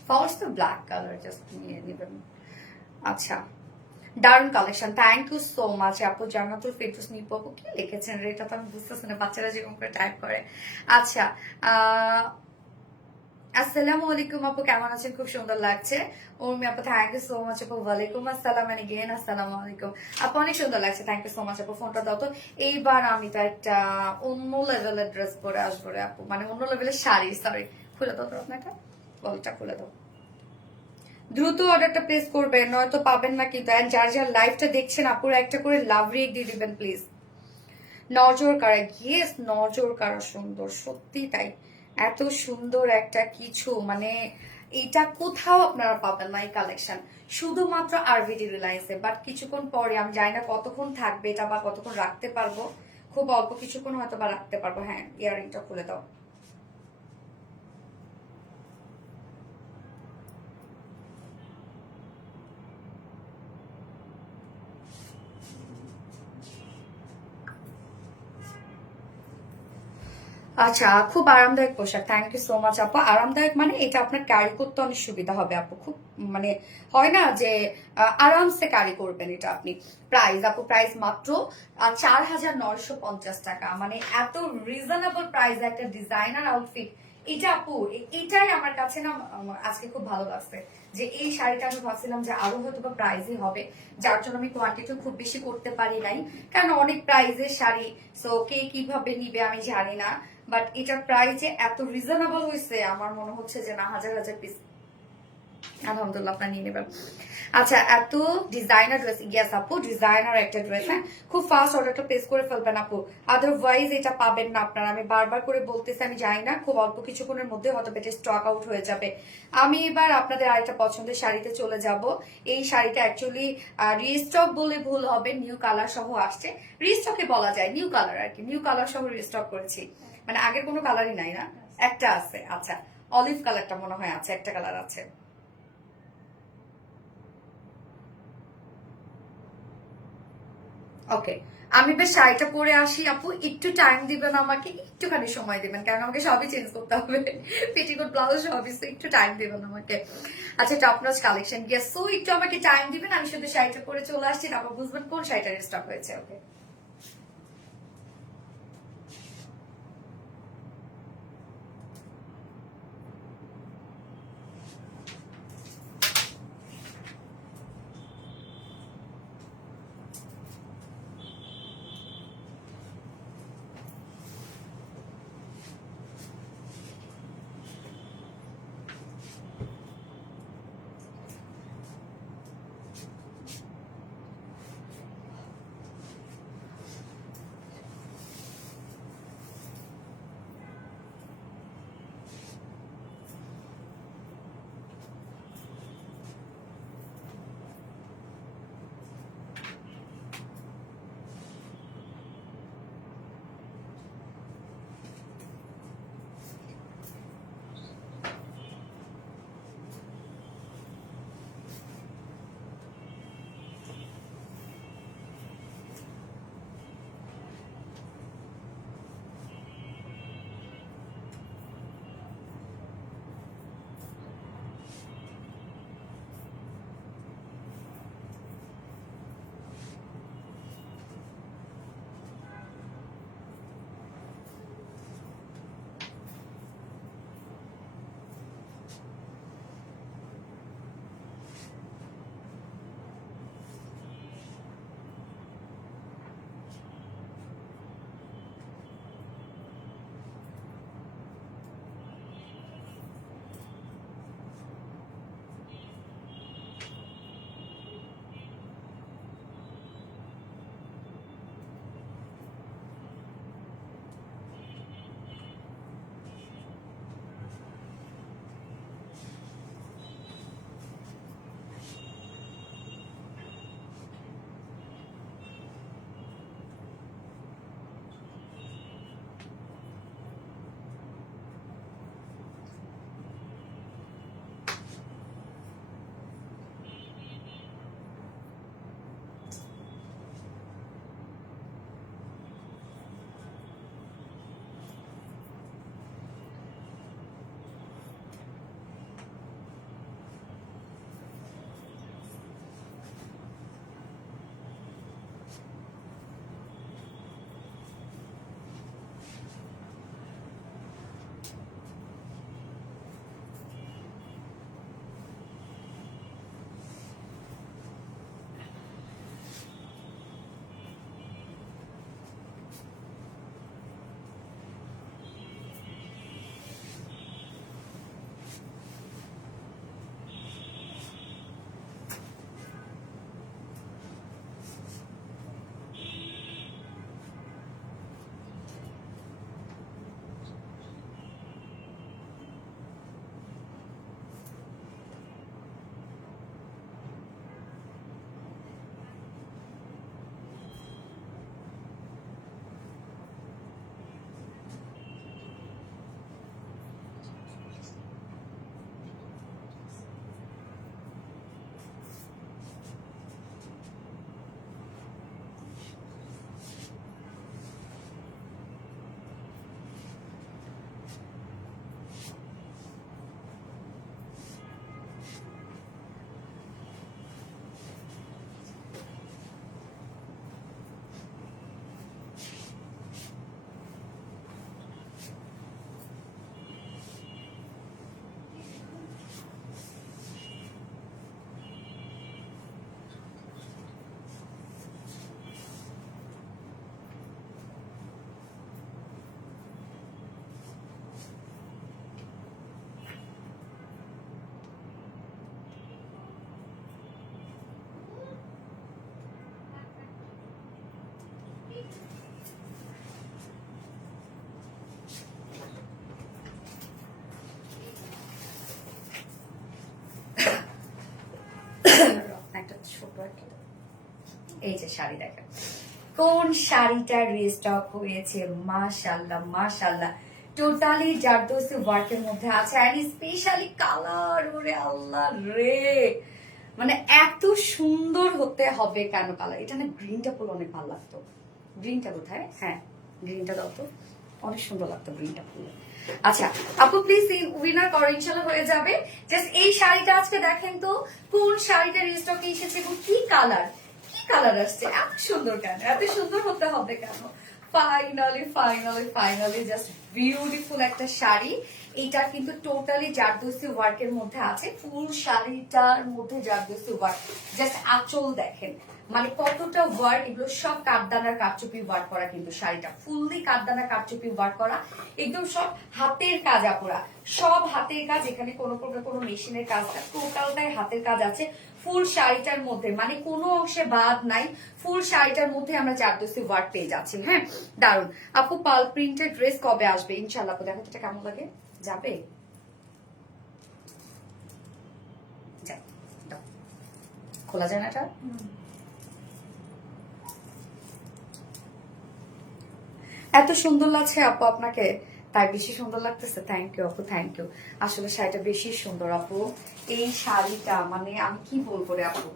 ফলস তো ব্ল্যাক কালার, জাস্ট নিয়ে নেবেন। আচ্ছা, দারুন collection, thank you so much আপু। জান্নাতুল ফেরদৌস নিপু আপু কি লিখেছেন রে? এটা তো আমি বুঝতেছি না, বাচ্চারা যেরকম করে টাইপ করে। আচ্ছা, আসসালামু আলাইকুম আপু, কেমন আছেন? খুব সুন্দর লাগছে। উর্মি আপু, থ্যাংক ইউ সো মাচ আপু। ওয়ালাইকুম আসসালাম এন্ড এগেইন আসসালামু আলাইকুম আপু, অনেক সুন্দর লাগছে, থ্যাংক ইউ সো মাচ আপু। ফোনটা দাও তো। এইবার আমি তো একটা অন্য লেভেলের ড্রেস পরে আসবো রে আপু, মানে অন্য লেভেলের শাড়ি। সরি, খুলে দাও তো আপনারটা, বলটা খুলে দাও। দ্রুত অর্ডারটা প্লেস করবেন, নয়তো পাবেন না কিন্তু। এন্ড যার যার লাইভটা দেখছেন আপুরা একটা করে লাভ রেক দিয়ে দিবেন প্লিজ। নজর কাড়া, ইয়েস নজর কাড়া সুন্দর, সত্যি তাই। এত সুন্দর একটা কিছু, মানে এটা কোথাও আপনারা পাবেন না এই কালেকশন, শুধুমাত্র আরভিডি রিলায়েন্সে। বাট কিছুক্ষণ পরে, আমি জানি না কতক্ষণ থাকবে এটা বা কতক্ষণ রাখতে পারবো, খুব অল্প কিছুক্ষণ হয়তো বা রাখতে পারবো। হ্যাঁ, ইয়ারিংটা খুলে দাও। আচ্ছা, খুব আরামদায়ক পোশাক, থ্যাংক ইউ সো মাচ আপু। আরামদায়ক মানে এটা আপনার ক্যারি করতে অনেক সুবিধা হবে আপু। খুব মানে হয় না যে আরামসে ক্যারি করবেন এটা আপনি। প্রাইস আপু, প্রাইস মাত্র 4,950 টাকা, মানে এত রিজনেবল প্রাইস একটা ডিজাইনার আউটফিট। এটা আপু, এটাই আমার কাছে না আজকে খুব ভালো লাগছে, যে এই শাড়িটা আমি ভাবছিলাম যে আরো হয়তো বা প্রাইসই হবে, যার জন্য আমি কোয়ান্টিটি খুব বেশি করতে পারি নাই, কারণ অনেক প্রাইসের শাড়ি, সো কে কিভাবে নিবে আমি জানি না। বাট এটার প্রাইস যে এত রিজনেবল হয়েছে, আমার মনে হচ্ছে যে না, হাজার হাজার পিস আলহামদুলিল্লাহ আপনার নিয়ে নেবেন। আচ্ছা, এত ডিজাইনার ড্রেস, ইয়েস আপু ডিজাইনার একটা ড্রেস। হ্যাঁ, খুব ফাস্ট অর্ডারটা প্লেস করে ফেলবেন আপু, আদারওয়াইজ এটা পাবেন না আপনারা। আমি বারবার করে বলতেছি, আমি জানি না, খুব অল্প কিছুক্ষণের মধ্যে হয়তো এটা স্টক আউট হয়ে যাবে। আমি এবার আপনাদের আরেকটা পছন্দের শাড়িতে চলে যাব। এই শাড়িটা অ্যাকচুয়ালি রিস্টক বলে ভুল হবে, নিউ কালার সহ আসছে। রিস্টকে বলা যায় নিউ কালার আর কি, নিউ কালার সহ রিস্টক করেছি, মানে আগের কোনো কালারই নাই না, একটা আছে। আচ্ছা, অলিভ কালারটা মনে হয় আছে, একটা কালার আছে। ওকে, আমি বেশ শাড়িটা পরে আসি আপু, একটু টাইম দিবেন আমাকে, একটুখানি সময় দিবেন, কারণ আমাকে সবই চেঞ্জ করতে হবে, পেটিকোট ব্লাউজ সবই, তো একটু টাইম দিবেন আমাকে। আচ্ছা, top notch collection, yes, so একটু আমাকে টাইম দিবেন, আমি শুধু শাড়িটা পরে চলে আসছি, তারপর বুঝবেন কোন শাড়িটা স্টক হয়েছে। ওকে, এই যে শাড়ি দেখেন, কোন শাড়িটা রিস্টক হয়েছে, মাশাআল্লাহ মাশাআল্লাহ, টোটালি জারদোসি ওয়ার্কের মধ্যে আছে, এন্ড স্পেশালি কালার, ওরে আল্লাহ রে, মানে এত সুন্দর হতে হবে কেন কালার। এটা না গ্রিনটা পুরো অনেক ভালো লাগতো। গ্রিনটা কোথায়? হ্যাঁ গ্রিনটা দাও তো, অনেক সুন্দর লাগতো গ্রিনটা পুরো। আচ্ছা আপু প্লিজ উইনার করো, ইনশাল্লাহ হয়ে যাবে। জাস্ট এই শাড়িটা আজকে দেখেন তো কোন শাড়িটা রিস্টকে এসেছে এবং কি কালার, কি কালার আসছে, এত সুন্দর কেন, এত সুন্দর হতে হবে কেন। Finally finally finally just beautiful একটা শাড়ি। এটা কিন্তু টোটালি জারদোসি ওয়ার্কের মধ্যে আছে, ফুল শাড়িটার মধ্যে জারদোসি ওয়ার্ক। জাস্ট আঁচল দেখেন, মানে কতটা ওয়ার্ক, এগুলো সব কাঠদানার কারচুপি ওয়ার্ক করা, কিন্তু শাড়িটা ফুললি কাঠদানার কারচুপি ওয়ার্ক করা, একদম সব হাতের কাজ আপুরা, সব হাতের কাজ, এখানে কোনো প্রকার কোনো মেশিনের কাজ না, টোটালটাই হাতের কাজ আছে ফুল শাড়িটার মধ্যে, মানে কোনো অংশে বাদ নাই, ফুল শাড়িটার মধ্যে আমরা জারদোসি ওয়ার্ক পেয়ে যাচ্ছি। হ্যাঁ দারুন। আপু পাল প্রিন্টেড ড্রেস কবে আসবে? ইনশাল্লাহ। আপু দেখো এটা কেমন লাগে, যাবে খোলা যায় না এটা, এত সুন্দর লাগছে আপু আপনাকে, তাই বেশি সুন্দর লাগতেছে। থ্যাংক ইউ আপু, থ্যাংক ইউ। আসলে শাড়িটা বেশি সুন্দর আপু, এই শাড়িটা মানে আমি কি বলবো রে আপু,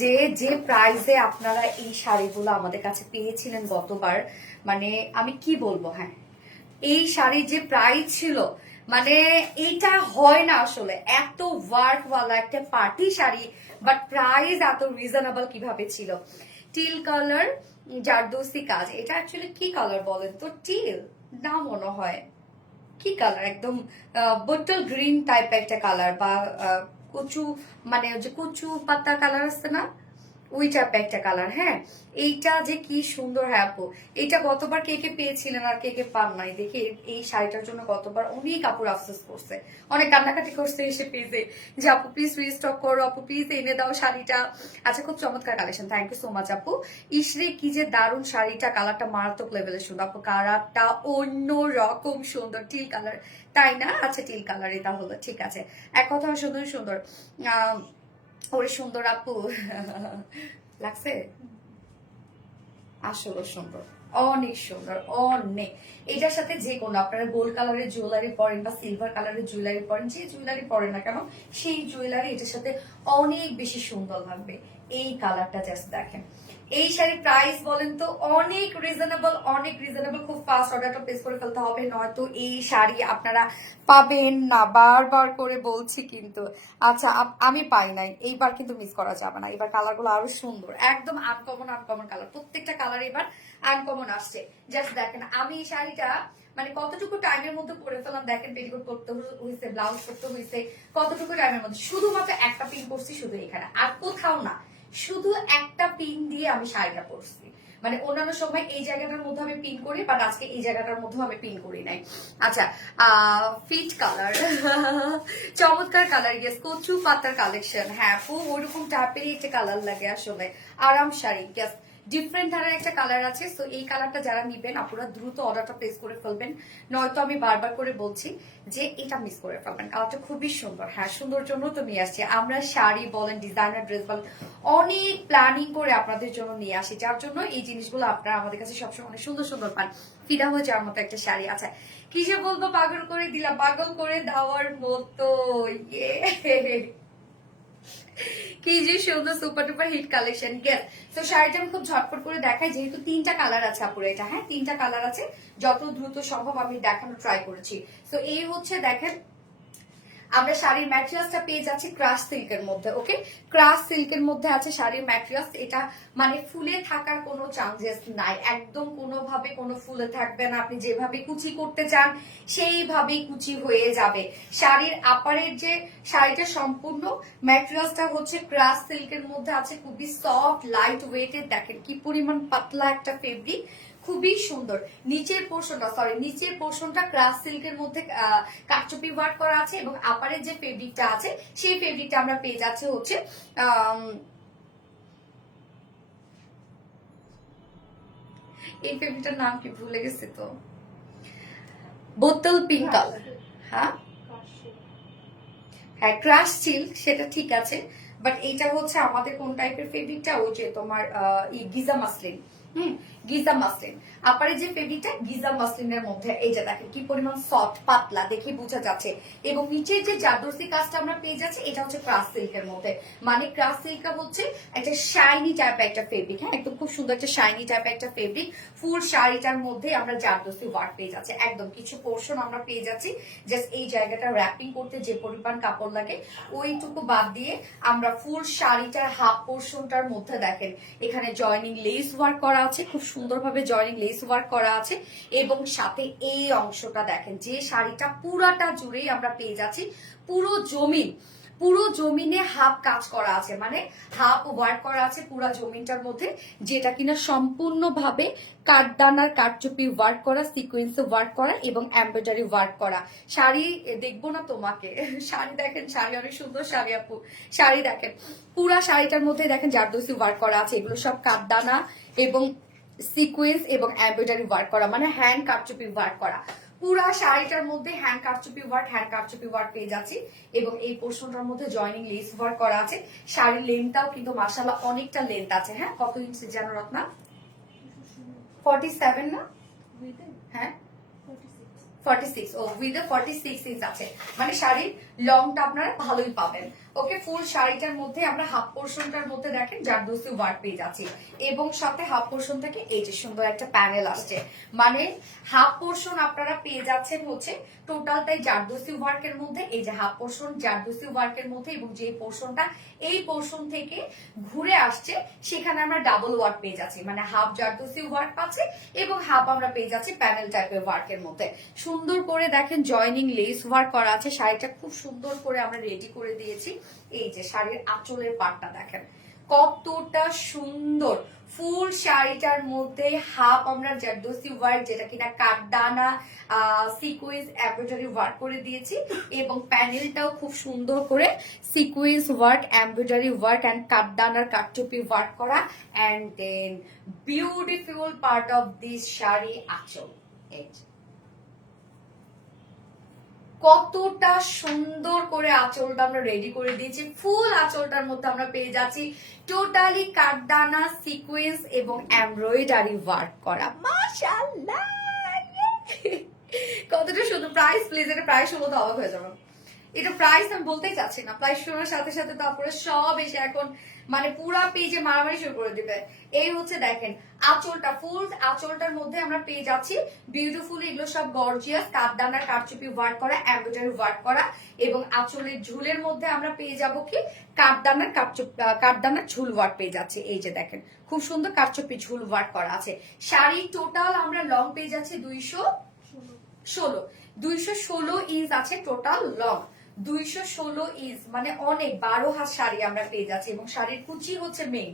যে যে প্রাইসে আপনারা এই শাড়িগুলো আমাদের কাছে পেয়েছিলেন গতবার, মানে আমি কি বলবো। হ্যাঁ এই শাড়ির যে প্রাইস ছিল, মানে এইটা হয় না আসলে, এত ওয়ার্কওয়ালা একটা পার্টি শাড়ি, বাট প্রাইস এত রিজনেবল কিভাবে ছিল। টিল কালার জারদোসি কাজ, এটা অ্যাকচুয়ালি কি কালার বলেন তো? টিল না মনে হয়, কি কালার, একদম বোটল গ্রিন টাইপ একটা কালার, বা কচু, মানে যে কচু পাতা কালার আছে না, ওই টাইপ একটা কালার। হ্যাঁ এইটা যে কি সুন্দর। হ্যাঁ আপু এইটা গতবার কে কে পেয়েছিলেন আর কে কে পান নাই, দেখি এই শাড়িটার জন্য গতবার অনেক কাপড় আফসোস করছে, অনেক কান্নাকাটি করছে এসে পেজে, যে আপু প্লিজ রিস্টক করো, আপু প্লিজ এনে দাও শাড়িটা। আচ্ছা খুব চমৎকার collection, thank you so much আপু। ইসরে কি যে দারুণ শাড়িটা, কালারটা মারাত্মক লেভেলের সুন্দর আপু, কালারটা অন্য রকম সুন্দর, টিল কালার তাই না? আচ্ছা টিল কালার এটা হলো, ঠিক আছে। এক কথা সুন্দর সুন্দর, ওরে সুন্দর আপু লাগছে, আসলে সুন্দর, অনেক সুন্দর অনেক। এটার সাথে যে কোনো আপনারা গোল্ড কালারের জুয়েলারি পরেন বা সিলভার কালারের জুয়েলারি পরেন, যে জুয়েলারি পরেন না কেন, সেই জুয়েলারি এটার সাথে অনেক বেশি সুন্দর লাগবে। এই কালারটা জাস্ট দেখেন। এই শাড়ির প্রাইস বলেন তো? অনেক রিজনেবল, অনেক রিজনেবল। খুব ফাস্ট অর্ডারটা প্লেস করে ফেলতে হবে, নয়তো এই শাড়ি আপনারা পাবেন না, বারবার করে বলছি কিন্তু। আচ্ছা আমি পাই নাই, এইবার কিন্তু মিস করা যাবে না, এবার কালারগুলো আরো সুন্দর, একদম আনকমন আনকমন কালার, প্রত্যেকটা কালার এবার আনকমন আসছে। জাস্ট দেখেন আমি এই শাড়িটা মানে কতটুকু টাইমের মধ্যে পরে ফেলাম দেখেন, পেটিকোট করতে হয়েছে, ব্লাউজ করতে হয়েছে, কতটুকু টাইমের মধ্যে, শুধুমাত্র একটা পিন করছি শুধু এখানে, আর কোথাও না, শুধু একটা পিন দিয়ে আমি শাড়িটা পরছি। মানে অন্যান্য সময় এই জায়গাটার মধ্যে আমি পিন করি, বাট আজকে এই জায়গাটার মধ্যে আমি পিন করি নাই। আচ্ছা ফিট কালার চমৎকার কালার, ইয়েস কচু পাতার কালেকশন। হ্যাঁ ওইরকম টাইপেরই একটা কালার লাগে আসলে, আরাম শাড়ি, ইয়েস ডিফারেন্ট ধারার একটা কালার আছে। সো এই কালারটা যারা নিবেন আপনারা দ্রুত অর্ডারটা প্লেস করে ফেলবেন, নয়তো আমি বারবার করে বলছি যে এটা মিস করে ফেলবেন। কালারটা খুবই সুন্দর। হ্যাঁ সুন্দর জন্য তো নিয়ে আসছি আমরা, শাড়ি বলেন ডিজাইনার ড্রেস বলেন অনেক প্ল্যানিং করে আপনাদের জন্য নিয়ে আসি, যার জন্য এই জিনিসগুলো আপনারা আমাদের কাছে সবসময় অনেক সুন্দর সুন্দর পান। ফিদা হয়ে যাওয়ার মতো একটা শাড়ি। আচ্ছা কি যে বলবো, পাগল করে দিলাম, পাগল করে দেওয়ার মতো, ইয়ে কি যে সুন্দর super duper hit collection. Guess তো শাড়িটা আমি খুব ঝটপট করে দেখাই, যেহেতু তিনটা কালার আছে আপুরে এটা। হ্যাঁ তিনটা কালার আছে, যত দ্রুত সম্ভব আমি দেখানো ট্রাই করেছি। তো এই হচ্ছে দেখেন আমরা শাড়ির ম্যাটেরিয়ালসটা পেয়ে যাচ্ছি ক্রাশ সিল্কের মধ্যে। ওকে ক্রাশ সিল্কের মধ্যে আছে শাড়ির ম্যাটেরিয়ালস, এটা মানে ফুলে থাকার কোনো চান্সেস নাই, একদম কোনোভাবে কোনো ফুলে থাকবে না, আপনি যেভাবে কুচি করতে চান সেইভাবেই কুচি হয়ে যাবে। শাড়ির আপারের যে শাড়িটা সম্পূর্ণ ম্যাটেরিয়ালসটা হচ্ছে ক্রাশ সিল্কের মধ্যে আছে, খুবই সফট লাইট ওয়েটের, দেখেন কি পরিমাণ পাতলা একটা ফেব্রিক, খুবই সুন্দর। নিচের পোর্শনটা ক্রাশ সিল্কের মধ্যে কারচুপি ওয়ার্ক করা আছে, এবং আপারের যে ফেব্রিকটা আছে সেই ফেব্রিকটা আমরা পেয়ে যাচ্ছি হচ্ছে এই ফেব্রিকটার নাম কি ভুলে গেছি তো, বোতল পিঙ্ক কালার। হ্যাঁ হ্যাঁ ক্রাশ সিল্ক সেটা ঠিক আছে, বাট এইটা হচ্ছে আমাদের কোন টাইপের ফেব্রিকটা, ওই যে তোমার গিজা মাসলিন। গিজা মাসলিন আপারে যে ফেব্রিকটা গিজা মাসলিনের মধ্যে, এই যে দেখেন কি পরিমাণ সফট, পাতলা, দেখে বোঝা যাচ্ছে। এবং নিচের যে জারদোসি কাজটা আমরা পেয়ে যাচ্ছি, এটা হচ্ছে ক্রাস সিল্কের মধ্যে। মানে ক্রাস সিল্কটা হচ্ছে একটা শাইনি টাইপের একটা ফেব্রিক, হ্যাঁ, একদম খুব সুন্দর একটা শাইনি টাইপের একটা ফেব্রিক। ফুল শাড়িটার মধ্যে আমরা জারদোসি ওয়ার্ক পেয়ে যাচ্ছি, একদম কিছু পোর্শন আমরা পেয়ে যাচ্ছি। জাস্ট এই জায়গাটা র্যাপিং করতে যে পরিমাণ কাপড় লাগে ওইটুকু বাদ দিয়ে আমরা ফুল শাড়িটার হাফ পোর্শনটার মধ্যে দেখেন এখানে জয়নিং লেস ওয়ার্ক করা আছে, খুব সুন্দরভাবে জয়নিং লেস ওয়ার্ক করা আছে। এবং সাথে এই অংশটা দেখেন, যে শাড়িটা পুরাটা জুড়েই আমরা পেয়ে যাচ্ছি পুরো জমিনে হাফ কাজ করা আছে, মানে হাফ ওয়ার্ক করা আছে পুরো জমিনটার মধ্যে, যেটা কিনা সম্পূর্ণভাবে কাঠদানার কাঠচুপি ওয়ার্ক করা, সিকোয়েন্সে ওয়ার্ক করা এবং এমব্রয়ডারি ওয়ার্ক করা। শাড়ি দেখবো না তোমাকে, শাড়ি দেখেন, শাড়ি অনেক সুন্দর শাড়ি আপু, শাড়ি দেখেন পুরা শাড়িটার মধ্যে দেখেন জারদোসি ওয়ার্ক করা আছে। এগুলো সব কাঠদানা এবং সিকোয়েন্স এবং এমব্রয়ডারি ওয়ার্ক করা, মানে হ্যান্ড কাঠচুপি ওয়ার্ক করা। পুরা শাড়িটার মধ্যে হ্যান্ড কারচুপি ওয়ার্ক পেয়ে যাচ্ছি। এবং এই পোর্শনটার মধ্যে জয়নিং লেস ওয়ার্ক করা আছে। শাড়ির লেন্থটাও কিন্তু মাশাআল্লাহ অনেকটা লেন্থ আছে, হ্যাঁ, কত ইঞ্চি জানো রত্না? 47 না? হ্যাঁ 46, ও উইথ 46 ইঞ্চ আছে, মানে শাড়ির লংটা আপনারা ভালোই পাবেন। ওকে, ফুল শাড়িটার মধ্যে আমরা হাফ পোর্শনটার মধ্যে দেখেন জারদোসি ওয়ার্ক পেয়ে যাচ্ছি। এবং সাথে হাফ পোর্শন থেকে এই যে সুন্দর একটা প্যানেল আসছে, মানে হাফ পোর্শন আপনারা পেয়ে যাচ্ছেন হচ্ছে টোটালটাই জারদোসি ওয়ার্কের মধ্যে। এই যে হাফ পোর্শন জারদোসি ওয়ার্কের মধ্যে, এবং যে পোর্শনটা এই পোর্শন থেকে ঘুরে আসছে সেখানে আমরা ডাবল ওয়ার্ক পেয়ে যাচ্ছি, মানে হাফ জারদোসি ওয়ার্ক পাচ্ছি এবং হাফ আমরা পেয়ে যাচ্ছি প্যানেল টাইপের ওয়ার্কের মধ্যে। সুন্দর করে দেখেন জয়নিং লেস ওয়ার্ক করা আছে। শাড়িটা খুব সুন্দর করে আমরা রেডি করে দিয়েছি। এই যে শাড়ির আঁচলের পাটটা দেখেন কতটা সুন্দর, ফুল শাড়িটার মধ্যে হাফ আমরা জারদোসি ওয়ার্ক, যেটা কিনা কাঠদানা সিকোয়েন্স এমব্রয়ডারি ওয়ার্ক করে দিয়েছি। এবং প্যানেলটাও খুব সুন্দর করে sequence work, embroidery work and কাঠদানার কাঠটুপি ওয়ার্ক করা। And then beautiful part of this sari আঁচল, কতটা সুন্দর করে আঁচলটা আমরা রেডি করে দিয়েছি। ফুল আঁচলটার মধ্যে আমরা পেয়ে যাচ্ছি টোটালি কাঠদানা সিকোয়েন্স এবং এমব্রয়ডারি ওয়ার্ক করা। মাশাআল্লাহ, কতটা সুন্দর। প্রাইস প্লিজ, এটা প্রাইস শুনলে তো অবাক হয়ে যাবে। এটা প্রাইস আমি বলতেই চাচ্ছি না, প্রাইস শোনার সাথে সাথে তো আপনারা সব এসে এখন মানে পুরা পেজে মারামারি শুরু করে দিবে। এই হচ্ছে দেখেন আঁচলটা, ফুল আঁচলটার মধ্যে আমরা পেয়ে যাচ্ছি বিউটিফুল, এগুলো সব গর্জিয়াস কাঠদানার কারচুপি ওয়ার্ক করা, এমব্রয়ডারি ওয়ার্ক করা। এবং আঁচলের ঝুলের মধ্যে আমরা পেয়ে যাব কি কাঠদানার ঝুল ওয়ার্ক পেয়ে যাচ্ছি। এই যে দেখেন খুব সুন্দর কারচুপি ঝুল ওয়ার্ক করা আছে। শাড়ি টোটাল আমরা লং পেয়ে যাচ্ছি 216 ইঞ্চ আছে টোটাল লং, 216 ইঞ্চ, মানে অনেক 12 হাত শাড়ি আমরা পেয়ে যাচ্ছি। এবং শাড়ির কুচি হচ্ছে মেইন।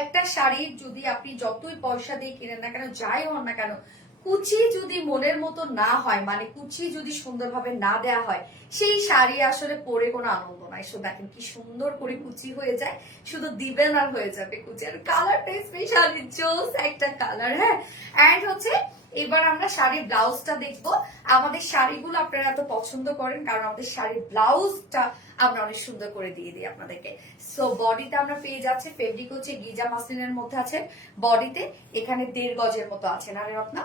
একটা শাড়ির যদি আপনি যতই পয়সা দিয়ে কিনেন না কেন, যাই হন না কেন, কুচি যদি মনের মতো না হয়, মানে কুচি যদি সুন্দরভাবে না দেয়া হয়, সেই শাড়ি আসলে পরে কোনো আনন্দ নাই। সো দেখেন কি সুন্দর করে কুচি হয়ে যায়, শুধু দিবেন আর হয়ে যাবে কুচি। আর কালারটা স্পেশালি জোস একটা কালার, হ্যাঁ। এন্ড হচ্ছে এবার আমরা শাড়ির ব্লাউজটা দেখবো। আমাদের শাড়িগুলো আপনারা এত পছন্দ করেন কারণ আমাদের শাড়ির ব্লাউজটা আমরা অনেক সুন্দর করে দিয়ে দিই আপনাদেরকে। সো বডিতে আমরা পেয়ে যাচ্ছি ফেব্রিক হচ্ছে গিজা মাসলিনের মধ্যে আছে। বডিতে এখানে 1.5 গজের মতো আছে না রে রত্না,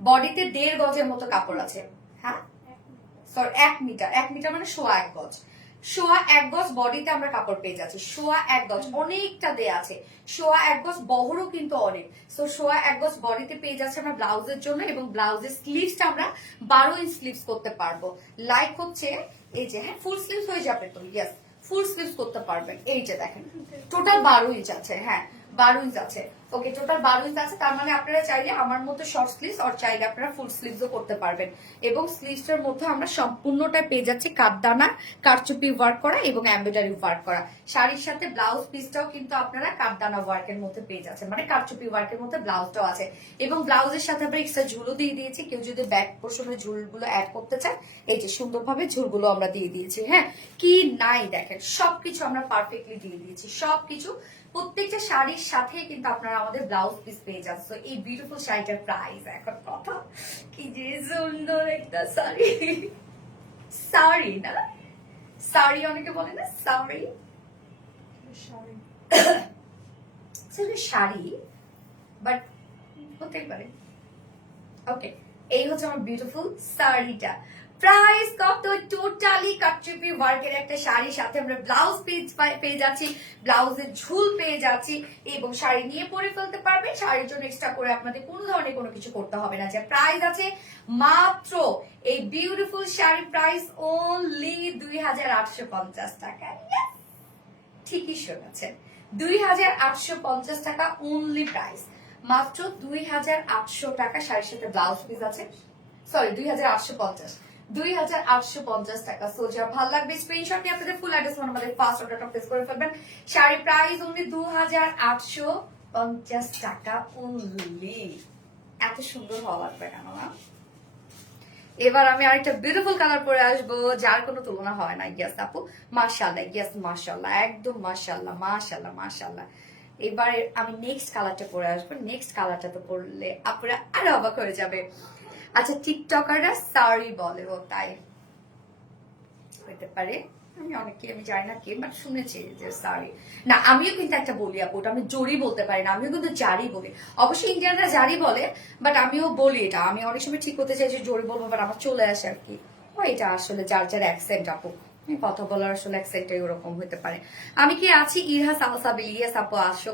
বডিতে 1.5 গজের মতো কাপড় আছে, হ্যাঁ সরি 1 মিটার মানে 1.25 গজ, 1.25 গজ বডিতে আমরা কাপড় পেয়ে যাচ্ছি। 1.25 গজ অনেকটা দেয়া আছে, 1.25 গজ বহরও কিন্তু অনেক। সো 1.25 গজ বডিতে পেয়ে যাচ্ছে আমরা ব্লাউজের জন্য। এবং ব্লাউজের স্লিভসটা আমরা 12 ইঞ্চ স্লিভস করতে পারবো, লাইক হচ্ছে এই যে, হ্যাঁ ফুল স্লিভস হয়ে যাবে তো, ইয়েস ফুল স্লিভস করতে পারবেন। এই যে দেখেন টোটাল 12 ইঞ্চ আছে, হ্যাঁ 12 ইঞ্চ আছে। ওকে, টোটাল 12 ইঞ্চ আছে, তার মানে আপনারা চাইলে আমার মতো শর্ট স্লিভস আর চাইলে আপনারা ফুল স্লিভসও করতে পারবেন। এবং স্লিভসের মধ্যে আমরা সম্পূর্ণটা পেয়ে যাচ্ছি কাঠদানা কারচুপি ওয়ার্ক করা এবং এমব্রয়ডারি ওয়ার্ক করা। শাড়ির সাথে ব্লাউজ পিসটাও কিন্তু আপনারা কাঠদানা ওয়ার্কের মধ্যে পেয়ে যাচ্ছেন, মানে কারচুপি ওয়ার্কের মধ্যে ব্লাউজটাও আছে। এবং ব্লাউজের সাথে আমরা এক্সট্রা ঝুলও দিয়ে দিয়েছি, কেউ যদি ব্যাক পোর্শনে ঝুলগুলো অ্যাড করতে চান এই যে সুন্দরভাবে ঝুলগুলো আমরা দিয়ে দিয়েছি। হ্যাঁ কি নাই দেখেন সবকিছু আমরা পারফেক্টলি দিয়ে দিয়েছি, সবকিছু প্রত্যেকটা শাড়ির সাথে কিন্তু আপনারা আমাদের ব্লাউজ পিস পেয়ে যাচ্ছে। এই বিউটিফুল শাড়িটার প্রাইস এখন কথা কি যে সুন্দর একটা শাড়ি, শাড়ি না শাড়ি অনেকে বলে না শাড়ি, সিল্কের শাড়ি, বাট হতেই পারে। ওকে, এই হচ্ছে আমার বিউটিফুল শাড়িটা। প্রাইস কত? টোটালি কাটচুপি ওয়ার্কের একটা শাড়ির সাথে আমরা ব্লাউজ পেয়ে যাচ্ছি, ব্লাউজের ঝুল পেয়ে যাচ্ছি, এবং শাড়ি নিয়ে পরে ফেলতে পারবেন। শাড়ির জন্য এক্সট্রা করে আপনাদের কোনো ধরনের কোনো কিছু করতে হবে না। যে প্রাইস আছে মাত্র এই বিউটিফুল শাড়ির প্রাইস অনলি 2850 টাকা। ঠিকই শুনেছেন, 2850 টাকা অনলি প্রাইস, মাত্র 2800 টাকা। শাড়ির সাথে ব্লাউজ পিস আছে, সরি 2850 টাকা। সো যা ভালো লাগবে স্ক্রিনশট নিয়ে আপনাদের ফুল অ্যাড্রেস আমাদের ফার্স্ট অর্ডারটা প্লেস করে ফেলবেন। শাড়ি প্রাইস অনলি 2850 টাকা অনলি। এত সুন্দর হওয়া লাগবে কেন না? এবার আমি আরেকটা বিউটিফুল কালার পরে আসবো, যার কোনো তুলনা হয় না। ইয়াস আপু, মাশাআল্লাহ, ইয়াস মাশাআল্লাহ, একদম মাশাআল্লাহ মাশাআল্লাহ মাশাআল্লাহ। এবার আমি নেক্সট কালারটা পরে আসবো। নেক্সট কালারটা তো পরলে আপুরা আরো অবাক হয়ে যাবে। আচ্ছা, টিকটকাররা সারি বলে, ও তাই হইতে পারে, আমি জানি না কে, বাট শুনেছি যে সারি না। আমিও কিন্তু একটা বলি আপু, ওটা আমি জড়ি বলতে পারি না, আমিও কিন্তু জারি বলি। অবশ্যই ইন্ডিয়ানরা জারি বলে, বাট আমিও বলি এটা। আমি অনেক সময় ঠিক করতে চাই যে জড়ি বলবো, বাট আমার চলে আসে আর কি। এটা আসলে যার যার অ্যাকসেন্ট আপু, কথা বলার আসলে অ্যাকসেন্টটাই ওরকম হতে পারে। আমি কি আছি? ইরহা সালসাবিল, ইয়েস আপু আছো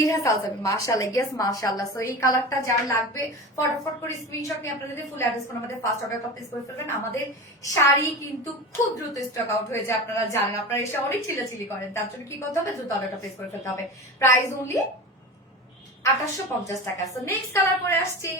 ইরহা সালসাবিল, মাশাআল্লাহ, ইয়েস মাশাআল্লাহ। সো এই কালারটা যার লাগবে ফটাফট করে স্ক্রিনশট নিয়ে আপনাদের ফুল অ্যাড্রেস ফোন আমাদের ফার্স্ট অর্ডার প্লেস করে ফেলবেন। আমাদের শাড়ি কিন্তু খুব দ্রুত স্টক আউট হয়ে যায়, আপনারা জানেন। আপনারা এসে অনেক চিলাচিলি করেন, তার জন্য কি করতে হবে? দ্রুত অর্ডারটা প্লেস করে ফেলতে হবে। প্রাইস অনলি 2850 টাকা। সো নেক্সট কালার পরে আসছি।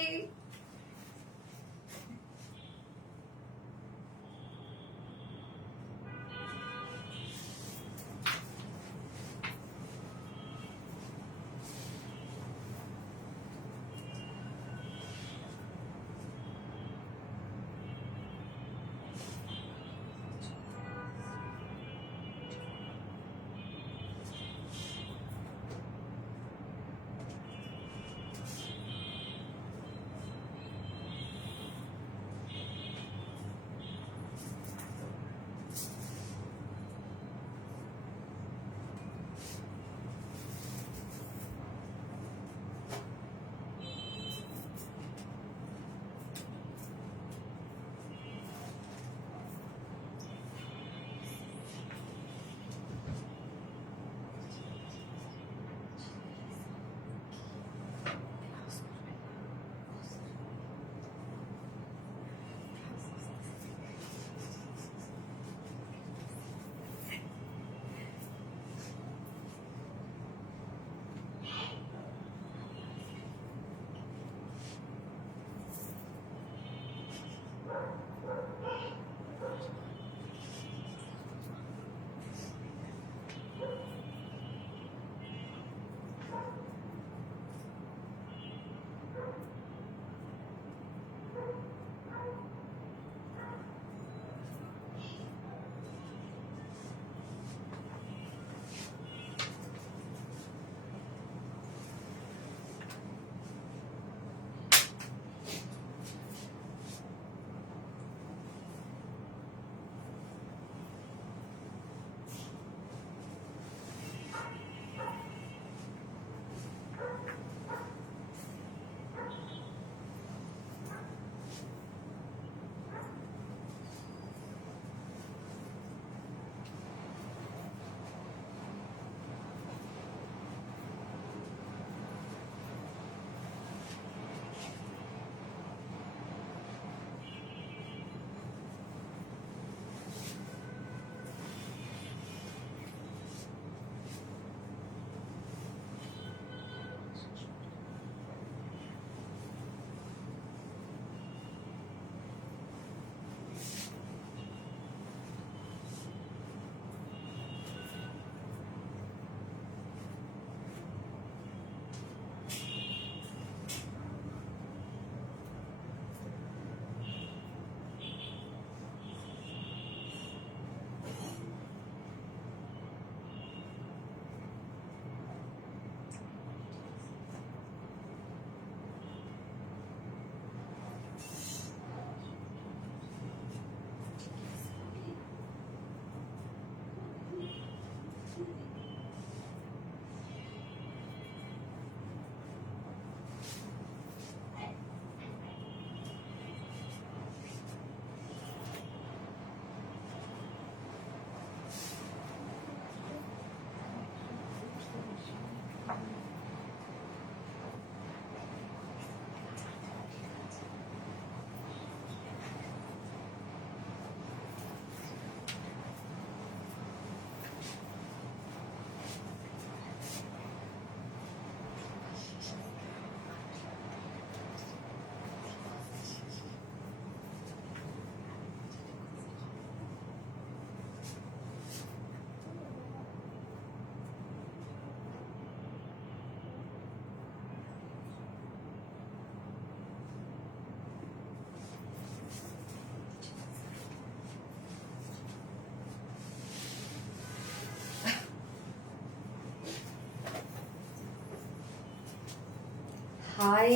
হাই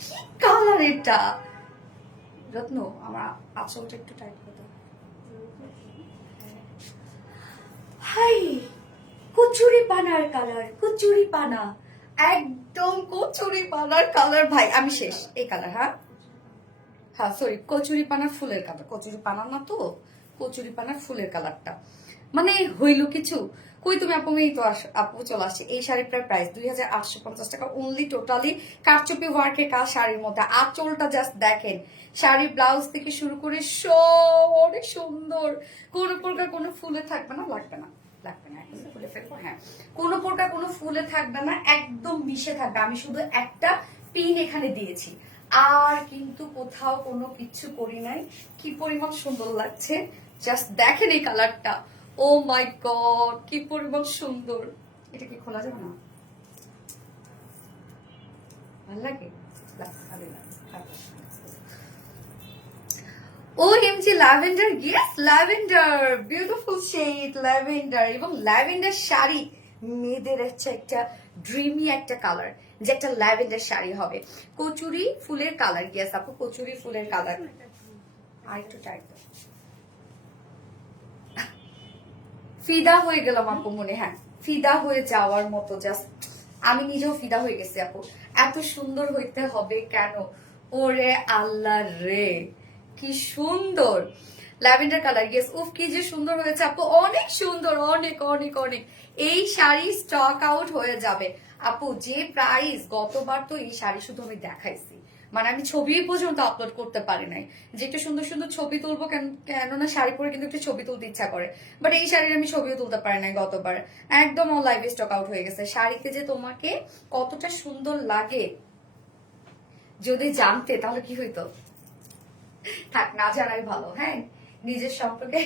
কি কালার এটা রত্ন, আমার আঁচলটা একটু টাইট করে দাও। হাই কচুরি পানার কালার, কচুরি পানা, একদম কচুরি পানার কালার ভাই। আমি শেষ এই কালার। হ্যাঁ হ্যাঁ সরি, কচুরি পানার ফুলের কালার, কচুরি পানা না তো, কচুরি পানার ফুলের কালারটা মানে হইল কিছু। কই তুমি আপু? এই তো আপু চলে আসছে। এই শাড়িটার প্রাইস 2850 টাকা অনলি। টোটালি কারচুপি ওয়ার্কের কাজ শাড়ির মধ্যে। আঁচলটা জাস্ট দেখেন, শাড়ি ব্লাউজ থেকে শুরু করে সব অনেক সুন্দর। কোনো প্রকার কোনো ফুলে থাকবে না, লাগবে না, লাগবে না, এখন ফুলে ফেলবো। হ্যাঁ, কোনো প্রকার কোনো ফুলে থাকবে না, একদম মিশে থাকবে। আমি শুধু একটা পিন এখানে দিয়েছি, আর কিন্তু কোথাও কোনো কিছু করি নাই। কি পরিমাণ সুন্দর লাগছে জাস্ট দেখেন এই কালারটা। ও মাই গড কি পরিমাণ সুন্দর। এটা কি খোলা যাবে না? ভালো লাগে। OMG lavender, yes lavender, beautiful shade lavender. এবং ল্যাভেন্ডার শাড়ি মেয়েদের হচ্ছে একটা ড্রিমি একটা কালার, যে একটা ল্যাভেন্ডার শাড়ি হবে। কচুরি ফুলের কালার, ইয়েস আপু কচুরি ফুলের কালার। আর একটু টাইট, ফিদা হয়ে গেলাম আপু মনে। হ্যাঁ ফিদা হয়ে যাওয়ার মতো, জাস্ট আমি নিজেও ফিদা হয়ে গেছি আপু। এত সুন্দর হইতে হবে কেন? ওরে আল্লাহ রে কি সুন্দর ল্যাভেন্ডার কালার, ইয়েস উফ কি যে সুন্দর হয়েছে আপু, অনেক সুন্দর, অনেক অনেক অনেক। এই শাড়ি স্টক আউট হয়ে যাবে আপু। যে প্রাইস, গতবার তো এই শাড়ি শুধু আমি দেখাইছি, মানে আমি ছবি পর্যন্ত আপলোড করতে পারি নাই যে একটু সুন্দর সুন্দর ছবি তুলবো, কেননা শাড়ি পরে কিন্তু একটু ছবি তুলতে ইচ্ছা করে, বাট এই শাড়ির আমি ছবিও তুলতে পারি নাই গতবার। একদম লাইভ স্টক আউট হয়ে গেছে। শাড়িতে যে তোমাকে কতটা সুন্দর লাগে যদি জানতে, তাহলে কি হইতো? থাক, না জানাই ভালো। হ্যাঁ, নিজের সম্পর্কে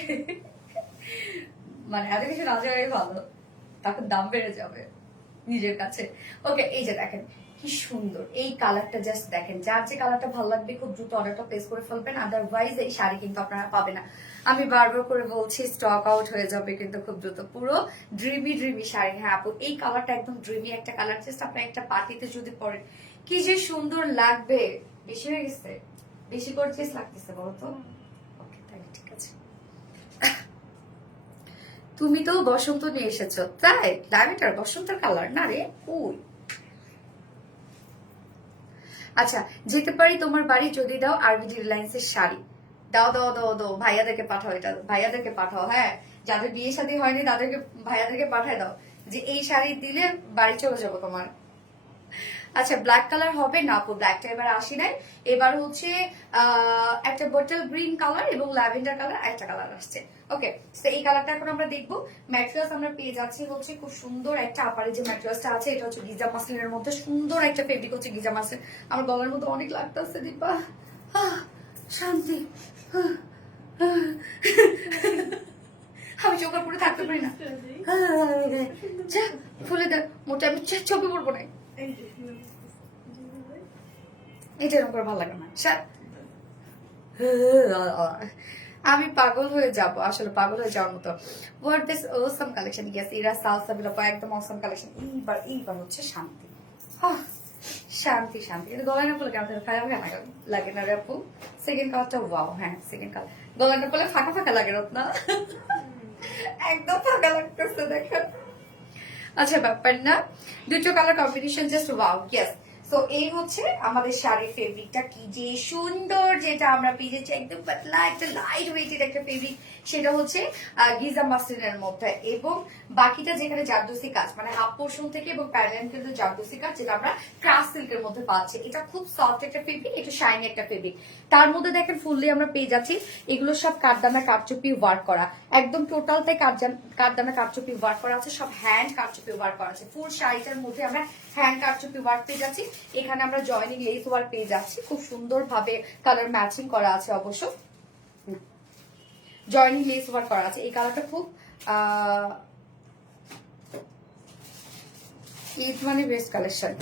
মানে এত কিছু না জানাই ভালো, তখন দাম বেড়ে যাবে নিজের কাছে। ওকে, এই যে দেখেন কি সুন্দর এই কালারটা, জাস্ট দেখেন। যার যে কালারটা ভালো লাগবে খুব দ্রুত অর্ডারটা প্লেস করে ফেলবেন, আদারওয়াইজ এই শাড়ি কিন্তু আপনারা পাবে না। আমি বারবার করে বলছি স্টক আউট হয়ে যাবে কিন্তু খুব দ্রুত। পুরো ড্রিমি ড্রিমি শাড়ি। হ্যাঁ আপু এই কালারটা একদম ড্রিমি একটা কালার, জাস্ট আপনি একটা পার্টিতে যদি পরেন কি যে সুন্দর লাগবে। বেশি হয়ে গেছে, বেশি গর্জিয়াস লাগতেছে বলতো? ওকে তাহলে ঠিক আছে। তুমি তো বসন্ত নিয়ে এসেছো, তাই? ল্যাভেন্ডার বসন্তের কালার না রে? ওই আচ্ছা, যেতে পারি তোমার বাড়ি যদি দাও আরবিডি রিলায়েন্সের শাড়ি। দাও দাও দাও দাও, ভাইয়াদেরকে পাঠাও, এটা ভাইয়াদেরকে পাঠাও। হ্যাঁ, যাদের বিয়ে শাদী হয়নি তাদেরকে, ভাইয়াদেরকে পাঠায় দাও যে এই শাড়ি দিলে বাড়ি চলে যাবো তোমার। আচ্ছা ব্ল্যাক কালার হবে না আপু, ব্ল্যাকটা এবার আসি নাই। এবার হচ্ছে একটা বটল গ্রিন কালার এবং ল্যাভেন্ডার কালার, একটা কালার আসছে। ওকে, তো এই কালারটা এখন আমরা দেখবো। ম্যাটেরিয়ালস আমরা পেয়ে যাচ্ছি হচ্ছে খুব সুন্দর একটা আপারে যে ম্যাটেরিয়ালসটা আছে, এটা হচ্ছে গিজা মাসলিনের মধ্যে সুন্দর একটা ফেব্রিক হচ্ছে গিজা মাসলিন। আমার গলার মধ্যে অনেক লাগতেছে দীপা, শান্তি। আমি চোখের পরে থাকতে পারি না, ফুলে দেখ মোটা, আমি ছবি পড়বো না। এটা এরকম করে ভালো লাগে না, আমি পাগল হয়ে যাব, আসলে পাগল হয়ে যাওয়ার মতো। What this awesome collection, yes এরা সালসা বিলোপা একদম অসাম কালেকশন। এইবার হচ্ছে শান্তি, শান্তি শান্তি। কিন্তু গলায় না পড়লে কেমন ফাঁকা লাগে না রে আপু? সেকেন্ড কালারটা ওয়াও, হ্যাঁ সেকেন্ড কালার। গলায় না পড়লে ফাঁকা ফাঁকা লাগে রত্না, একদম ফাঁকা লাগতেছে দেখেন। আচ্ছা ব্যাপার না, দুটো colour combination just wow, yes. So এই হচ্ছে আমাদের শাড়ির ফেব্রিকটা, কি যে সুন্দর, যেটা আমরা পেয়েছি একদম পাতলা একটা লাইট ওয়েটেড একটা ফেব্রিক, সেটা হচ্ছে গিজা মাসলিনের মধ্যে। এবং বাকিটা যেখানে জারদোসি কাজ, মানে হাফ পোর্শন থেকে এবং প্যারালাল কিন্তু জারদোসি কাজ, যেটা আমরা ক্রাস সিল্কের মধ্যে পাচ্ছি। এটা খুব সফট একটা ফেব্রিক, একটু শাইনি একটা ফেব্রিক। তার মধ্যে দেখেন ফুললি আমরা পেয়ে যাচ্ছি এগুলো সব কাঠদানা কারচুপি ওয়ার্ক করা, একদম টোটালটাই কাঠদানা কারচুপি ওয়ার্ক করা আছে, সব হ্যান্ড কারচুপি ওয়ার্ক করা আছে। ফুল শাড়িটার মধ্যে আমরা হ্যান্ড কারচুপি ওয়ার্ক পেয়ে যাচ্ছি। এখানে আমরা জয়নিং লেস ওয়ার্ক পেয়ে যাচ্ছি, খুব সুন্দর ভাবে কালার ম্যাচিং করা আছে। অবশ্য জয়নিং লেস ওয়ার্ক করা আছে। এই কালারটা খুব ঈদ মানে বেস্ট কালেকশন,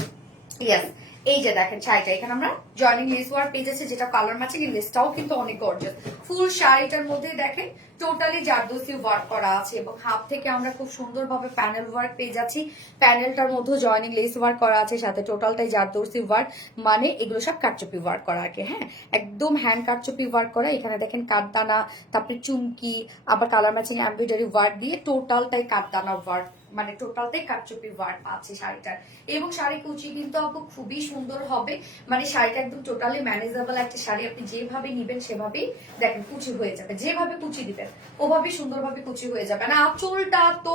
ইয়েস। এই যে দেখেন শাড়িটা, এখানে আমরা জয়নিং লেস ওয়ার্ক পেয়ে যাচ্ছে, যেটা কালার ম্যাচিং। এই লেসটাও কিন্তু অনেক গর্জিয়াস। ফুল শাড়িটার মধ্যে দেখেন টোটালি জারদোসি ওয়ার্ক করা আছে এবং হাফ থেকে আমরা খুব সুন্দরভাবে প্যানেল ওয়ার্ক পেয়ে যাচ্ছি। প্যানেলটার মধ্যে জয়নিং লেস ওয়ার্ক করা আছে, সাথে টোটালটাই জারদোসি ওয়ার্ক, মানে এগুলো সব কারচুপি ওয়ার্ক করা আর কি। হ্যাঁ, একদম হ্যান্ড কারচুপি ওয়ার্ক করা। এখানে দেখেন কাঠদানা, তারপরে চুমকি, আবার কালার ম্যাচিং এমব্রয়ডারি ওয়ার্ক দিয়ে টোটালটাই কাঠদানা ওয়ার্ক, মানে টোটালটাই কারচুপি ওয়ার্ক আছে শাড়িটার। এবং শাড়ি কুচি কিন্তু আপু খুবই সুন্দর হবে, মানে শাড়িটা একদম টোটালি ম্যানেজেবল একটা শাড়ি। আপনি যেভাবে নিবেন সেভাবেই দেখেন কুচি হয়ে যাবে, যেভাবে কুচি দিবেন ওভাবেই সুন্দরভাবে কুচি হয়ে যাবে। না আঁচলটা তো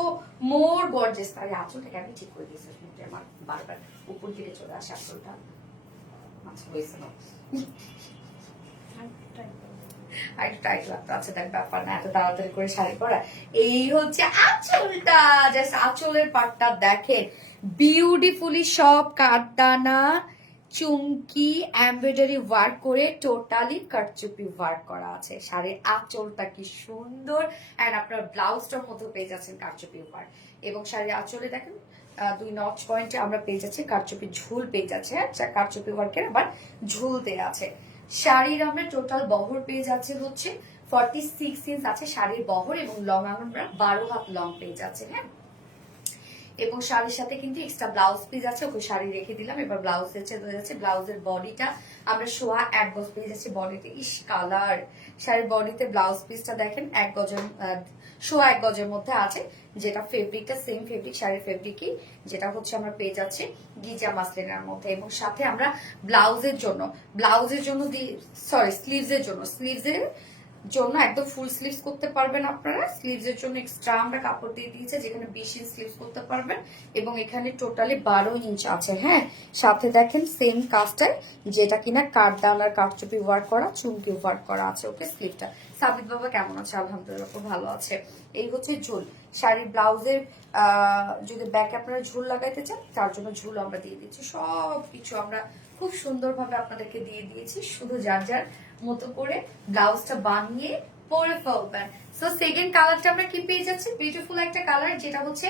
মোর গর্জিয়াস। তাই আঁচলটাকে আমি ঠিক করে দিয়েছি, আমার বারবার উপর দিকে চলে আসে আঁচলটা। আচ্ছা হয়েছে না, আচ্ছা দেখ ব্যাপার না, এত তাড়াতাড়ি করে শাড়ি পরা। এই হচ্ছে আঁচলটা, জাস্ট আঁচলের পাটটা দেখেন বিউটিফুলি সব কাঠদানা চুমকি এমব্রয়ডারি ওয়ার্ক করে টোটালি কারচুপি ওয়ার্ক করা আছে। শাড়ির আঁচলটা কি সুন্দর, এন্ড আপনার ব্লাউজটার মতো পেয়ে যাচ্ছেন কারচুপি ওয়ার্ক। এবং শাড়ির আঁচলে দেখেন 2 নচ পয়েন্টে আমরা পেয়ে যাচ্ছি কারচুপি ঝুল পেয়ে যাচ্ছে। কারচুপি ওয়ার্কের আবার ঝুল দেয়া আছে। শাড়ির আমরা টোটাল বহর পেয়ে যাচ্ছে হচ্ছে 46 ইঞ্চ আছে শাড়ির বহর, এবং লং আমরা 12 হাত লং পেয়ে যাচ্ছে। হ্যাঁ, এবং শাড়ির সাথে কিন্তু এক্সট্রা ব্লাউজ পিস আছে, ওকে শাড়ি রেখে দিলাম। এবার ব্লাউজ হয়ে যাচ্ছে, ব্লাউজের বডিটা আমরা 1.5 গজ পেয়ে যাচ্ছি বডিতে। ইস কালার, শাড়ির বডিতে ব্লাউজ পিসটা দেখেন 1 গজের 1.5 গজের মধ্যে আছে, যেটা ফেব্রিকটা সেম ফেব্রিক, শাড়ির ফেব্রিকই, যেটা হচ্ছে আমরা পেয়ে যাচ্ছি গিজা মাসলিনের মধ্যে। এবং সাথে আমরা ব্লাউজের জন্য সরি স্লিভসের জন্য একদম ফুল স্লিভস করতে পারবেন আপনারা। স্লিভস এর জন্য এক্সট্রা আমরা কাপড় দিয়ে দিয়েছে, যেখানে 20 ইঞ্চ স্লিভস করতে পারবেন। এবং এখানে টোটালি 12 ইঞ্চ আছে। হ্যাঁ, সাথে দেখেন সেম কাজটাই, যেটা কিনা কাঠদানার কারচুপি ওয়ার্ক করা, চুমকি ওয়ার্ক করা আছে। ওকে, স্লিভটা সাবিত বাবা কেমন আছে? আলহামদুলিল্লাহ খুব ভালো আছে। এই হচ্ছে ঝুল। শাড়ির ব্লাউজের যদি ব্যাকে আপনারা ঝুল লাগাইতে চান, তার জন্য ঝুল আমরা দিয়ে দিচ্ছি। সবকিছু আমরা খুব সুন্দরভাবে আপনাদেরকে দিয়ে দিয়েছি, শুধু যার যার মতো করে ব্লাউজটা বানিয়ে পরে ফেলবেন। সো সেকেন্ড কালারটা আমরা কি পেয়ে যাচ্ছি? বিউটিফুল একটা কালার, যেটা হচ্ছে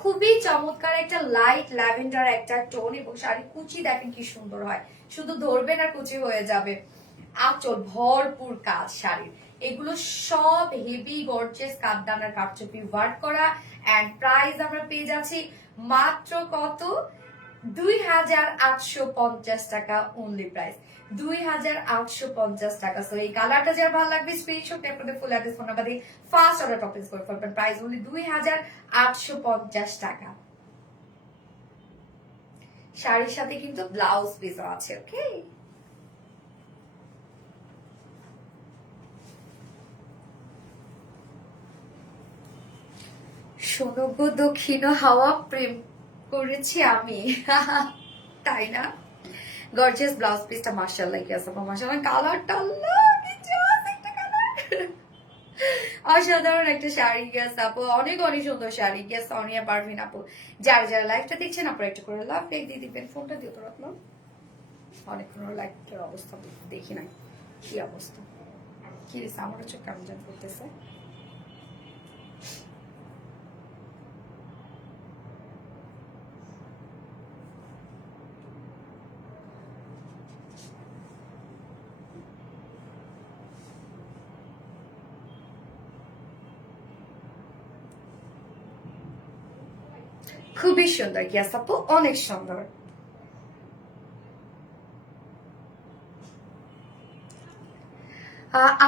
খুবই চমৎকার একটা লাইট ল্যাভেন্ডার একটা টোন। এবং শাড়ি কুচি দেখেন কি সুন্দর হয়, শুধু ধরবেন আর কুচি হয়ে যাবে। আঁচল ভরপুর কাজ শাড়ির, এগুলো সব হেভি গর্জিয়াস কাঠদানার কারচুপি ওয়ার্ক করা। এন্ড প্রাইস আমরা পেয়ে যাচ্ছি মাত্র কত? 2850 টাকা অনলি প্রাইস, 2850 টাকা। সো এই কালারটা যার ভালো লাগবে স্ক্রিনশট নিয়ে আপনাদের ফুল অ্যাড্রেস ফোন নাম্বার দিয়ে ফার্স্ট অর্ডার টপিস করে ফেলবেন। প্রাইস অনলি 2850 টাকা। শাড়ির সাথে কিন্তু ব্লাউজ পিসও আছে। ওকে, শোনগো দক্ষিণ হাওয়া প্রেম করেছি আমি তাই না? গর্জিয়াস ব্লাউজ পিসটা মাশাআল্লাহ কি আছে মাশাআল্লাহ, কালারটা আল্লাহ কি জাস একটা কালার, অসাধারণ একটা শাড়ি। গেস আপু অনেক অনেক সুন্দর শাড়ি। গেস সোনিয়া পারভিন আপু, যারা যারা লাইভটা দেখছেন আপনারা একটু করে লাভ পেয়ে দিয়ে দিবেন। ফোনটা দিয়ে তো রাখলাম, অনেকক্ষণ লাইভের অবস্থা দেখি নাই, কি অবস্থা, কি রেছে আমার চোখ কেমন জান করতেছে। খুবই সুন্দর। ইয়াস আপু অনেক সুন্দর।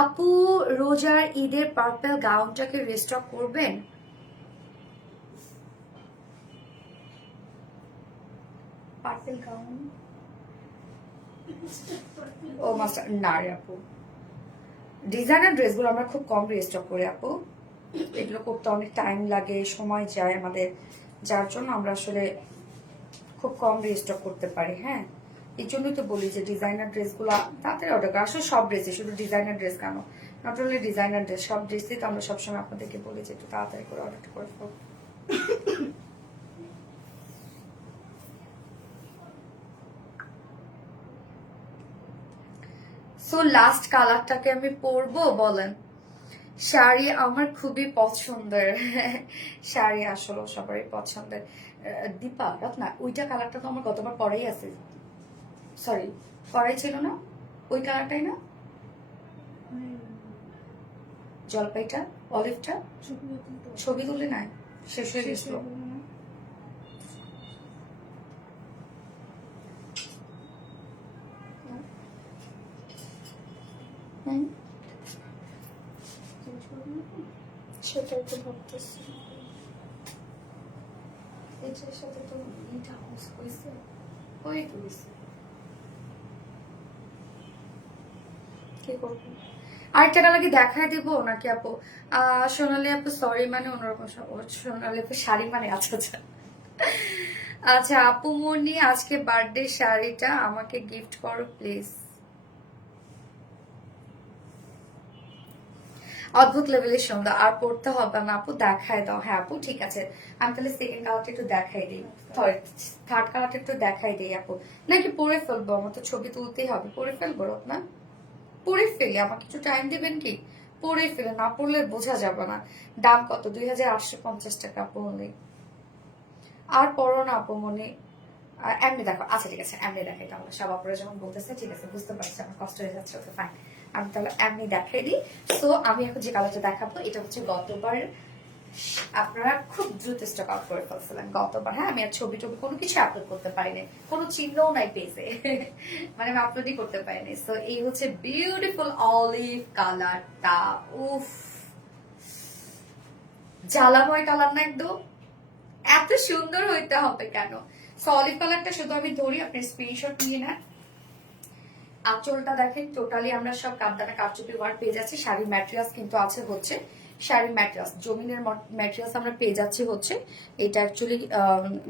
আপু রোজার ঈদের পার্পল গাউনটাকে রিস্টক করবেন? পার্পল গাউন ও মাস্টার না রে আপু, ডিজাইনার ড্রেসগুলো আমরা খুব কম রিস্টক করি আপু। এগুলো করতে অনেক টাইম লাগে, সময় যায় আমাদের, যার জন্য আমরা আসলে খুব কম রিস্টক করতে পারি। হ্যাঁ, এই জন্যই তো বলি যে ডিজাইনার ড্রেসগুলো তাড়াতাড়ি অর্ডার করা। আসলে সব ড্রেসই, শুধু ডিজাইনার ড্রেস কেন, নট অনলি ডিজাইনার ড্রেস, সব ড্রেসই তো আমরা সবসময় আপনাদেরকে বলি যে একটু তাড়াতাড়ি করে অর্ডারটা করে ফেলব। সো লাস্ট কালারটাকে আমি পরবো বলেন? শাড়ি আমার খুবই পছন্দের, শাড়ি আসলে সবারই পছন্দের। দীপা রত্না ওইটা কালারটা তো আমার গতবার পরেই আছে, সরি, করাই ছিল না, ওই কালারটাই না, জলপাইটা, অলিভটা ছবি তুলে নাই, শেষ হয়ে গেছিল। সেটাই তো ভাবতেছি, এটার সাথে তো এটা হয়েছে, হয়ে গেছে, কি করবো? আরেকটা কালার কি দেখায় দিব নাকি আপু? সোনালি আপু সরি, মানে অন্যরকম। সোনালি আপু শাড়ি মানে, আচ্ছা আচ্ছা আচ্ছা আপু মনি, আজকে বার্থডে শাড়িটা আমাকে গিফট করো প্লিজ। অদ্ভুত লেভেলের সুন্দর, আর পড়তে হবে না আপু, দেখায় দাও। হ্যাঁ আপু ঠিক আছে, আমি তাহলে সেকেন্ড কালারটা একটু দেখাই দিই, সরি থার্ড কালারটা একটু দেখাই দিই আপু। নাকি পরে ফেলবো? আমার তো ছবি তুলতেই হবে, পরে ফেলবো না? পরে ফেলে আমাকে একটু টাইম দিবেন কি? পরে ফেলে, না পড়লে বোঝা যাবে না। দাম কত? 2850 টাকা পড়লে। আর পড়ো না আপু মনে, এমনি দেখো। আচ্ছা ঠিক আছে, এমনি দেখাই তাহলে। সব আপনারা যখন বলতেছে ঠিক আছে, বুঝতে পারছি আমার কষ্ট হয়ে যাচ্ছে, ওকে ফাইন, আমি তাহলে এমনি দেখাই দিই। সো আমি এখন যে কালারটা দেখাবো, এটা হচ্ছে গতবার আপনারা খুব দ্রুত স্টক আউট করে ফেলছিলেন গতবার। হ্যাঁ, আমি আর ছবি টবি কোনো কিছু আপলোড করতে পারিনি, কোনো চিহ্নও নাই পেজে মানে আমি আপলোডই করতে পারিনি। সো এই হচ্ছে বিউটিফুল অলিভ কালারটা। উফ, জ্বালাময় কালার না একদম? এত সুন্দর হইতে হবে কেন? সো অলিভ কালারটা শুধু আমি ধরি, আপনি স্ক্রিনশট নিয়ে নেন। আঁচলটা দেখেন, টোটালি আমরা সব কাঁদানা কারচুপি ওয়ার্ক পেয়ে যাচ্ছি। শাড়ির ম্যাটেরিয়ালস কিন্তু আছে হচ্ছে শাড়ির ম্যাটেরিয়ালস, জমিনের ম্যাটেরিয়ালস আমরা পেয়ে যাচ্ছি হচ্ছে। এটা অ্যাকচুয়ালি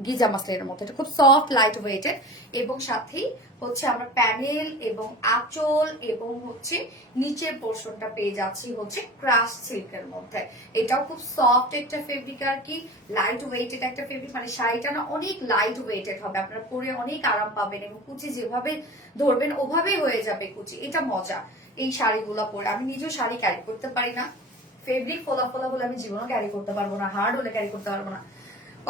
গিজা মাসলিনের মতো, এটা খুব সফট লাইট ওয়েটেড, এবং সাথেই হচ্ছে আমরা প্যানেল এবং আঁচল এবং হচ্ছে নিচের পোর্শনটা পেয়ে যাচ্ছি হচ্ছে ক্রাশ সিল্কের মধ্যে। এটাও খুব সফট একটা ফেব্রিক আর কি, লাইট ওয়েটেড একটা ফেব্রিক, মানে শাড়িটা না অনেক লাইট ওয়েটেড হবে, আপনারা পরে অনেক আরাম পাবেন, এবং কুচি যেভাবে ধরবেন ওভাবেই হয়ে যাবে কুচি। এটা মজা এই শাড়িগুলো পরে। আমি নিজেও শাড়ি ক্যারি করতে পারি না, ফেব্রিক ফোলা ফোলা হলে আমি জীবনও ক্যারি করতে পারবো না, হার্ড হলে ক্যারি করতে পারবো না।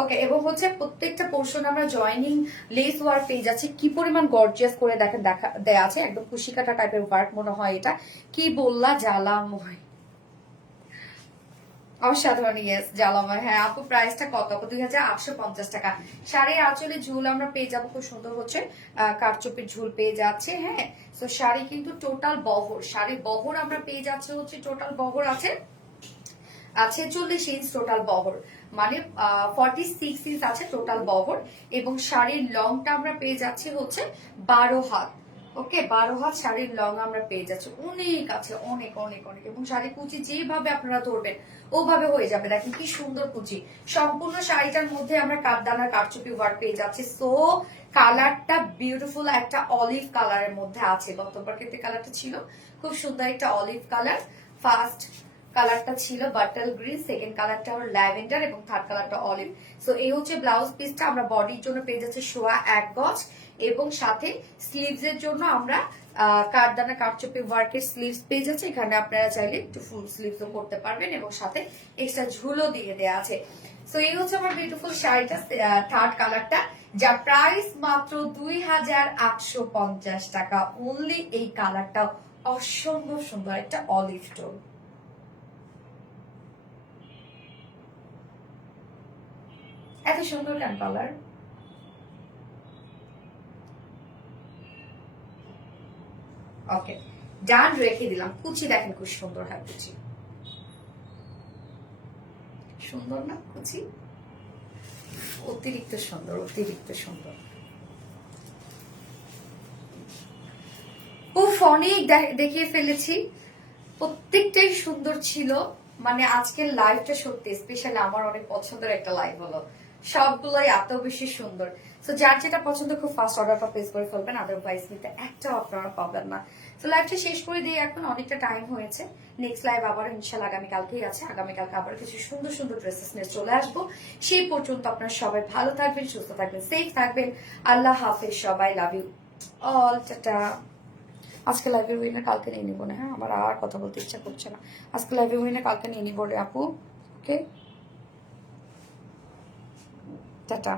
ওকে, এবং হচ্ছে প্রত্যেকটা পোর্শন আমরা জয়েনিং লেস ওয়ার্ক পেয়ে যাচ্ছি। কি পরিমাণ গর্জিয়াস করে দেখেন দেখা দেয়া আছে, একদম কুশি কাটা টাইপের ওয়ার্ক মনে হয় এটা। কি বললা, জ্বালাময়? অসাধারণ, ইয়েস জ্বালাময়। হ্যাঁ আপু, প্রাইসটা কত আপু? 2850 টাকা। শাড়ির আঁচলে ঝুল আমরা পেয়ে যাবো, খুব সুন্দর হচ্ছে কারচুপির ঝুল পেয়ে যাচ্ছে। হ্যাঁ, তো শাড়ি কিন্তু টোটাল বহর, শাড়ির বহর আমরা পেয়ে যাচ্ছে হচ্ছে, টোটাল বহর আছে 46 ইঞ্চ টোটাল বহর, মানে 46 ইঞ্চ আছে টোটাল বহর। এবং শাড়ির লংটা আমরা পেয়ে যাচ্ছি হচ্ছে 12 হাত। ওকে, 12 হাত শাড়ির লং আমরা পেয়ে যাচ্ছি, অনেক আছে, অনেক অনেক অনেক। এবং শাড়ির কুচি যেভাবে আপনারা ধরবেন ওভাবে হয়ে যাবে। দেখেন কি সুন্দর কুচি। সম্পূর্ণ শাড়িটার মধ্যে আমরা কাঠদানার কারচুপি ওয়ার্ক পেয়ে যাচ্ছি। সো কালারটা বিউটিফুল একটা অলিভ কালারের মধ্যে আছে। গতবার কিন্তু কালারটা ছিল খুব সুন্দর একটা অলিভ কালার। ফার্স্ট কালারটা ছিল বাটল গ্রিন, সেকেন্ড কালারটা হলো ল্যাভেন্ডার, এবং থার্ড কালারটা অলিভ। সো এই হচ্ছে ব্লাউজ পিসটা। আমরা বডির জন্য পেয়ে যাচ্ছি 1.25 গজ, এবং সাথে স্লিভস এর জন্য আমরা কাঠদানা কারচুপি ওয়ার্কের স্লিভস পেয়ে যাচ্ছে। এখানে আপনারা চাইলে একটু ফুল স্লিভসও করতে পারবেন, এবং সাথে এক্সট্রা ঝুলও দিয়ে দেওয়া আছে। সো এই হচ্ছে আমার বিউটিফুল শাড়িটা, থার্ড কালারটা, যার প্রাইস মাত্র 2850 টাকা অনলি। এই কালারটা অসম্ভব সুন্দর একটা অলিভ টোন। এত সুন্দর কেন কালার? ওকে, ডান, রেখে দিলাম। কুচি দেখেন খুব সুন্দর হয় কুচি, সুন্দর না কুচি? অতিরিক্ত সুন্দর, অতিরিক্ত সুন্দর। উফ, অনেক দেখিয়ে ফেলেছি, প্রত্যেকটাই সুন্দর ছিল। মানে আজকের লাইভটা সত্যি স্পেশালি আমার অনেক পছন্দের একটা লাইভ হলো, সবগুলোই এত বেশি সুন্দর। তো যার যেটা পছন্দ খুব ফাস্ট অর্ডারটা প্লেস করে ফেলবেন, আদারওয়াইজ নিতে একটাও আপনারা পাবেন না। তো লাইভটা শেষ করে দিয়ে এখন অনেকটা টাইম হয়েছে। নেক্সট লাইভ আবার ইনশাল্লাহ আগামীকালকেই আছে। আগামীকালকে আবার কিছু সুন্দর সুন্দর ড্রেসেস নিয়ে চলে আসবো। সেই পর্যন্ত আপনারা সবাই ভালো থাকবেন, সুস্থ থাকবেন, সেফ থাকবেন। আল্লাহ হাফেজ সবাই, লাভ ইউ অল, টাটা। আজকে লাইভের উইনার কালকে নিয়ে নিবো না, হ্যাঁ আমার আর কথা বলতে ইচ্ছা করছে না। আজকে লাইভের উইনার কালকে নিয়ে নিবো রে আপু। ওকে, টাটা।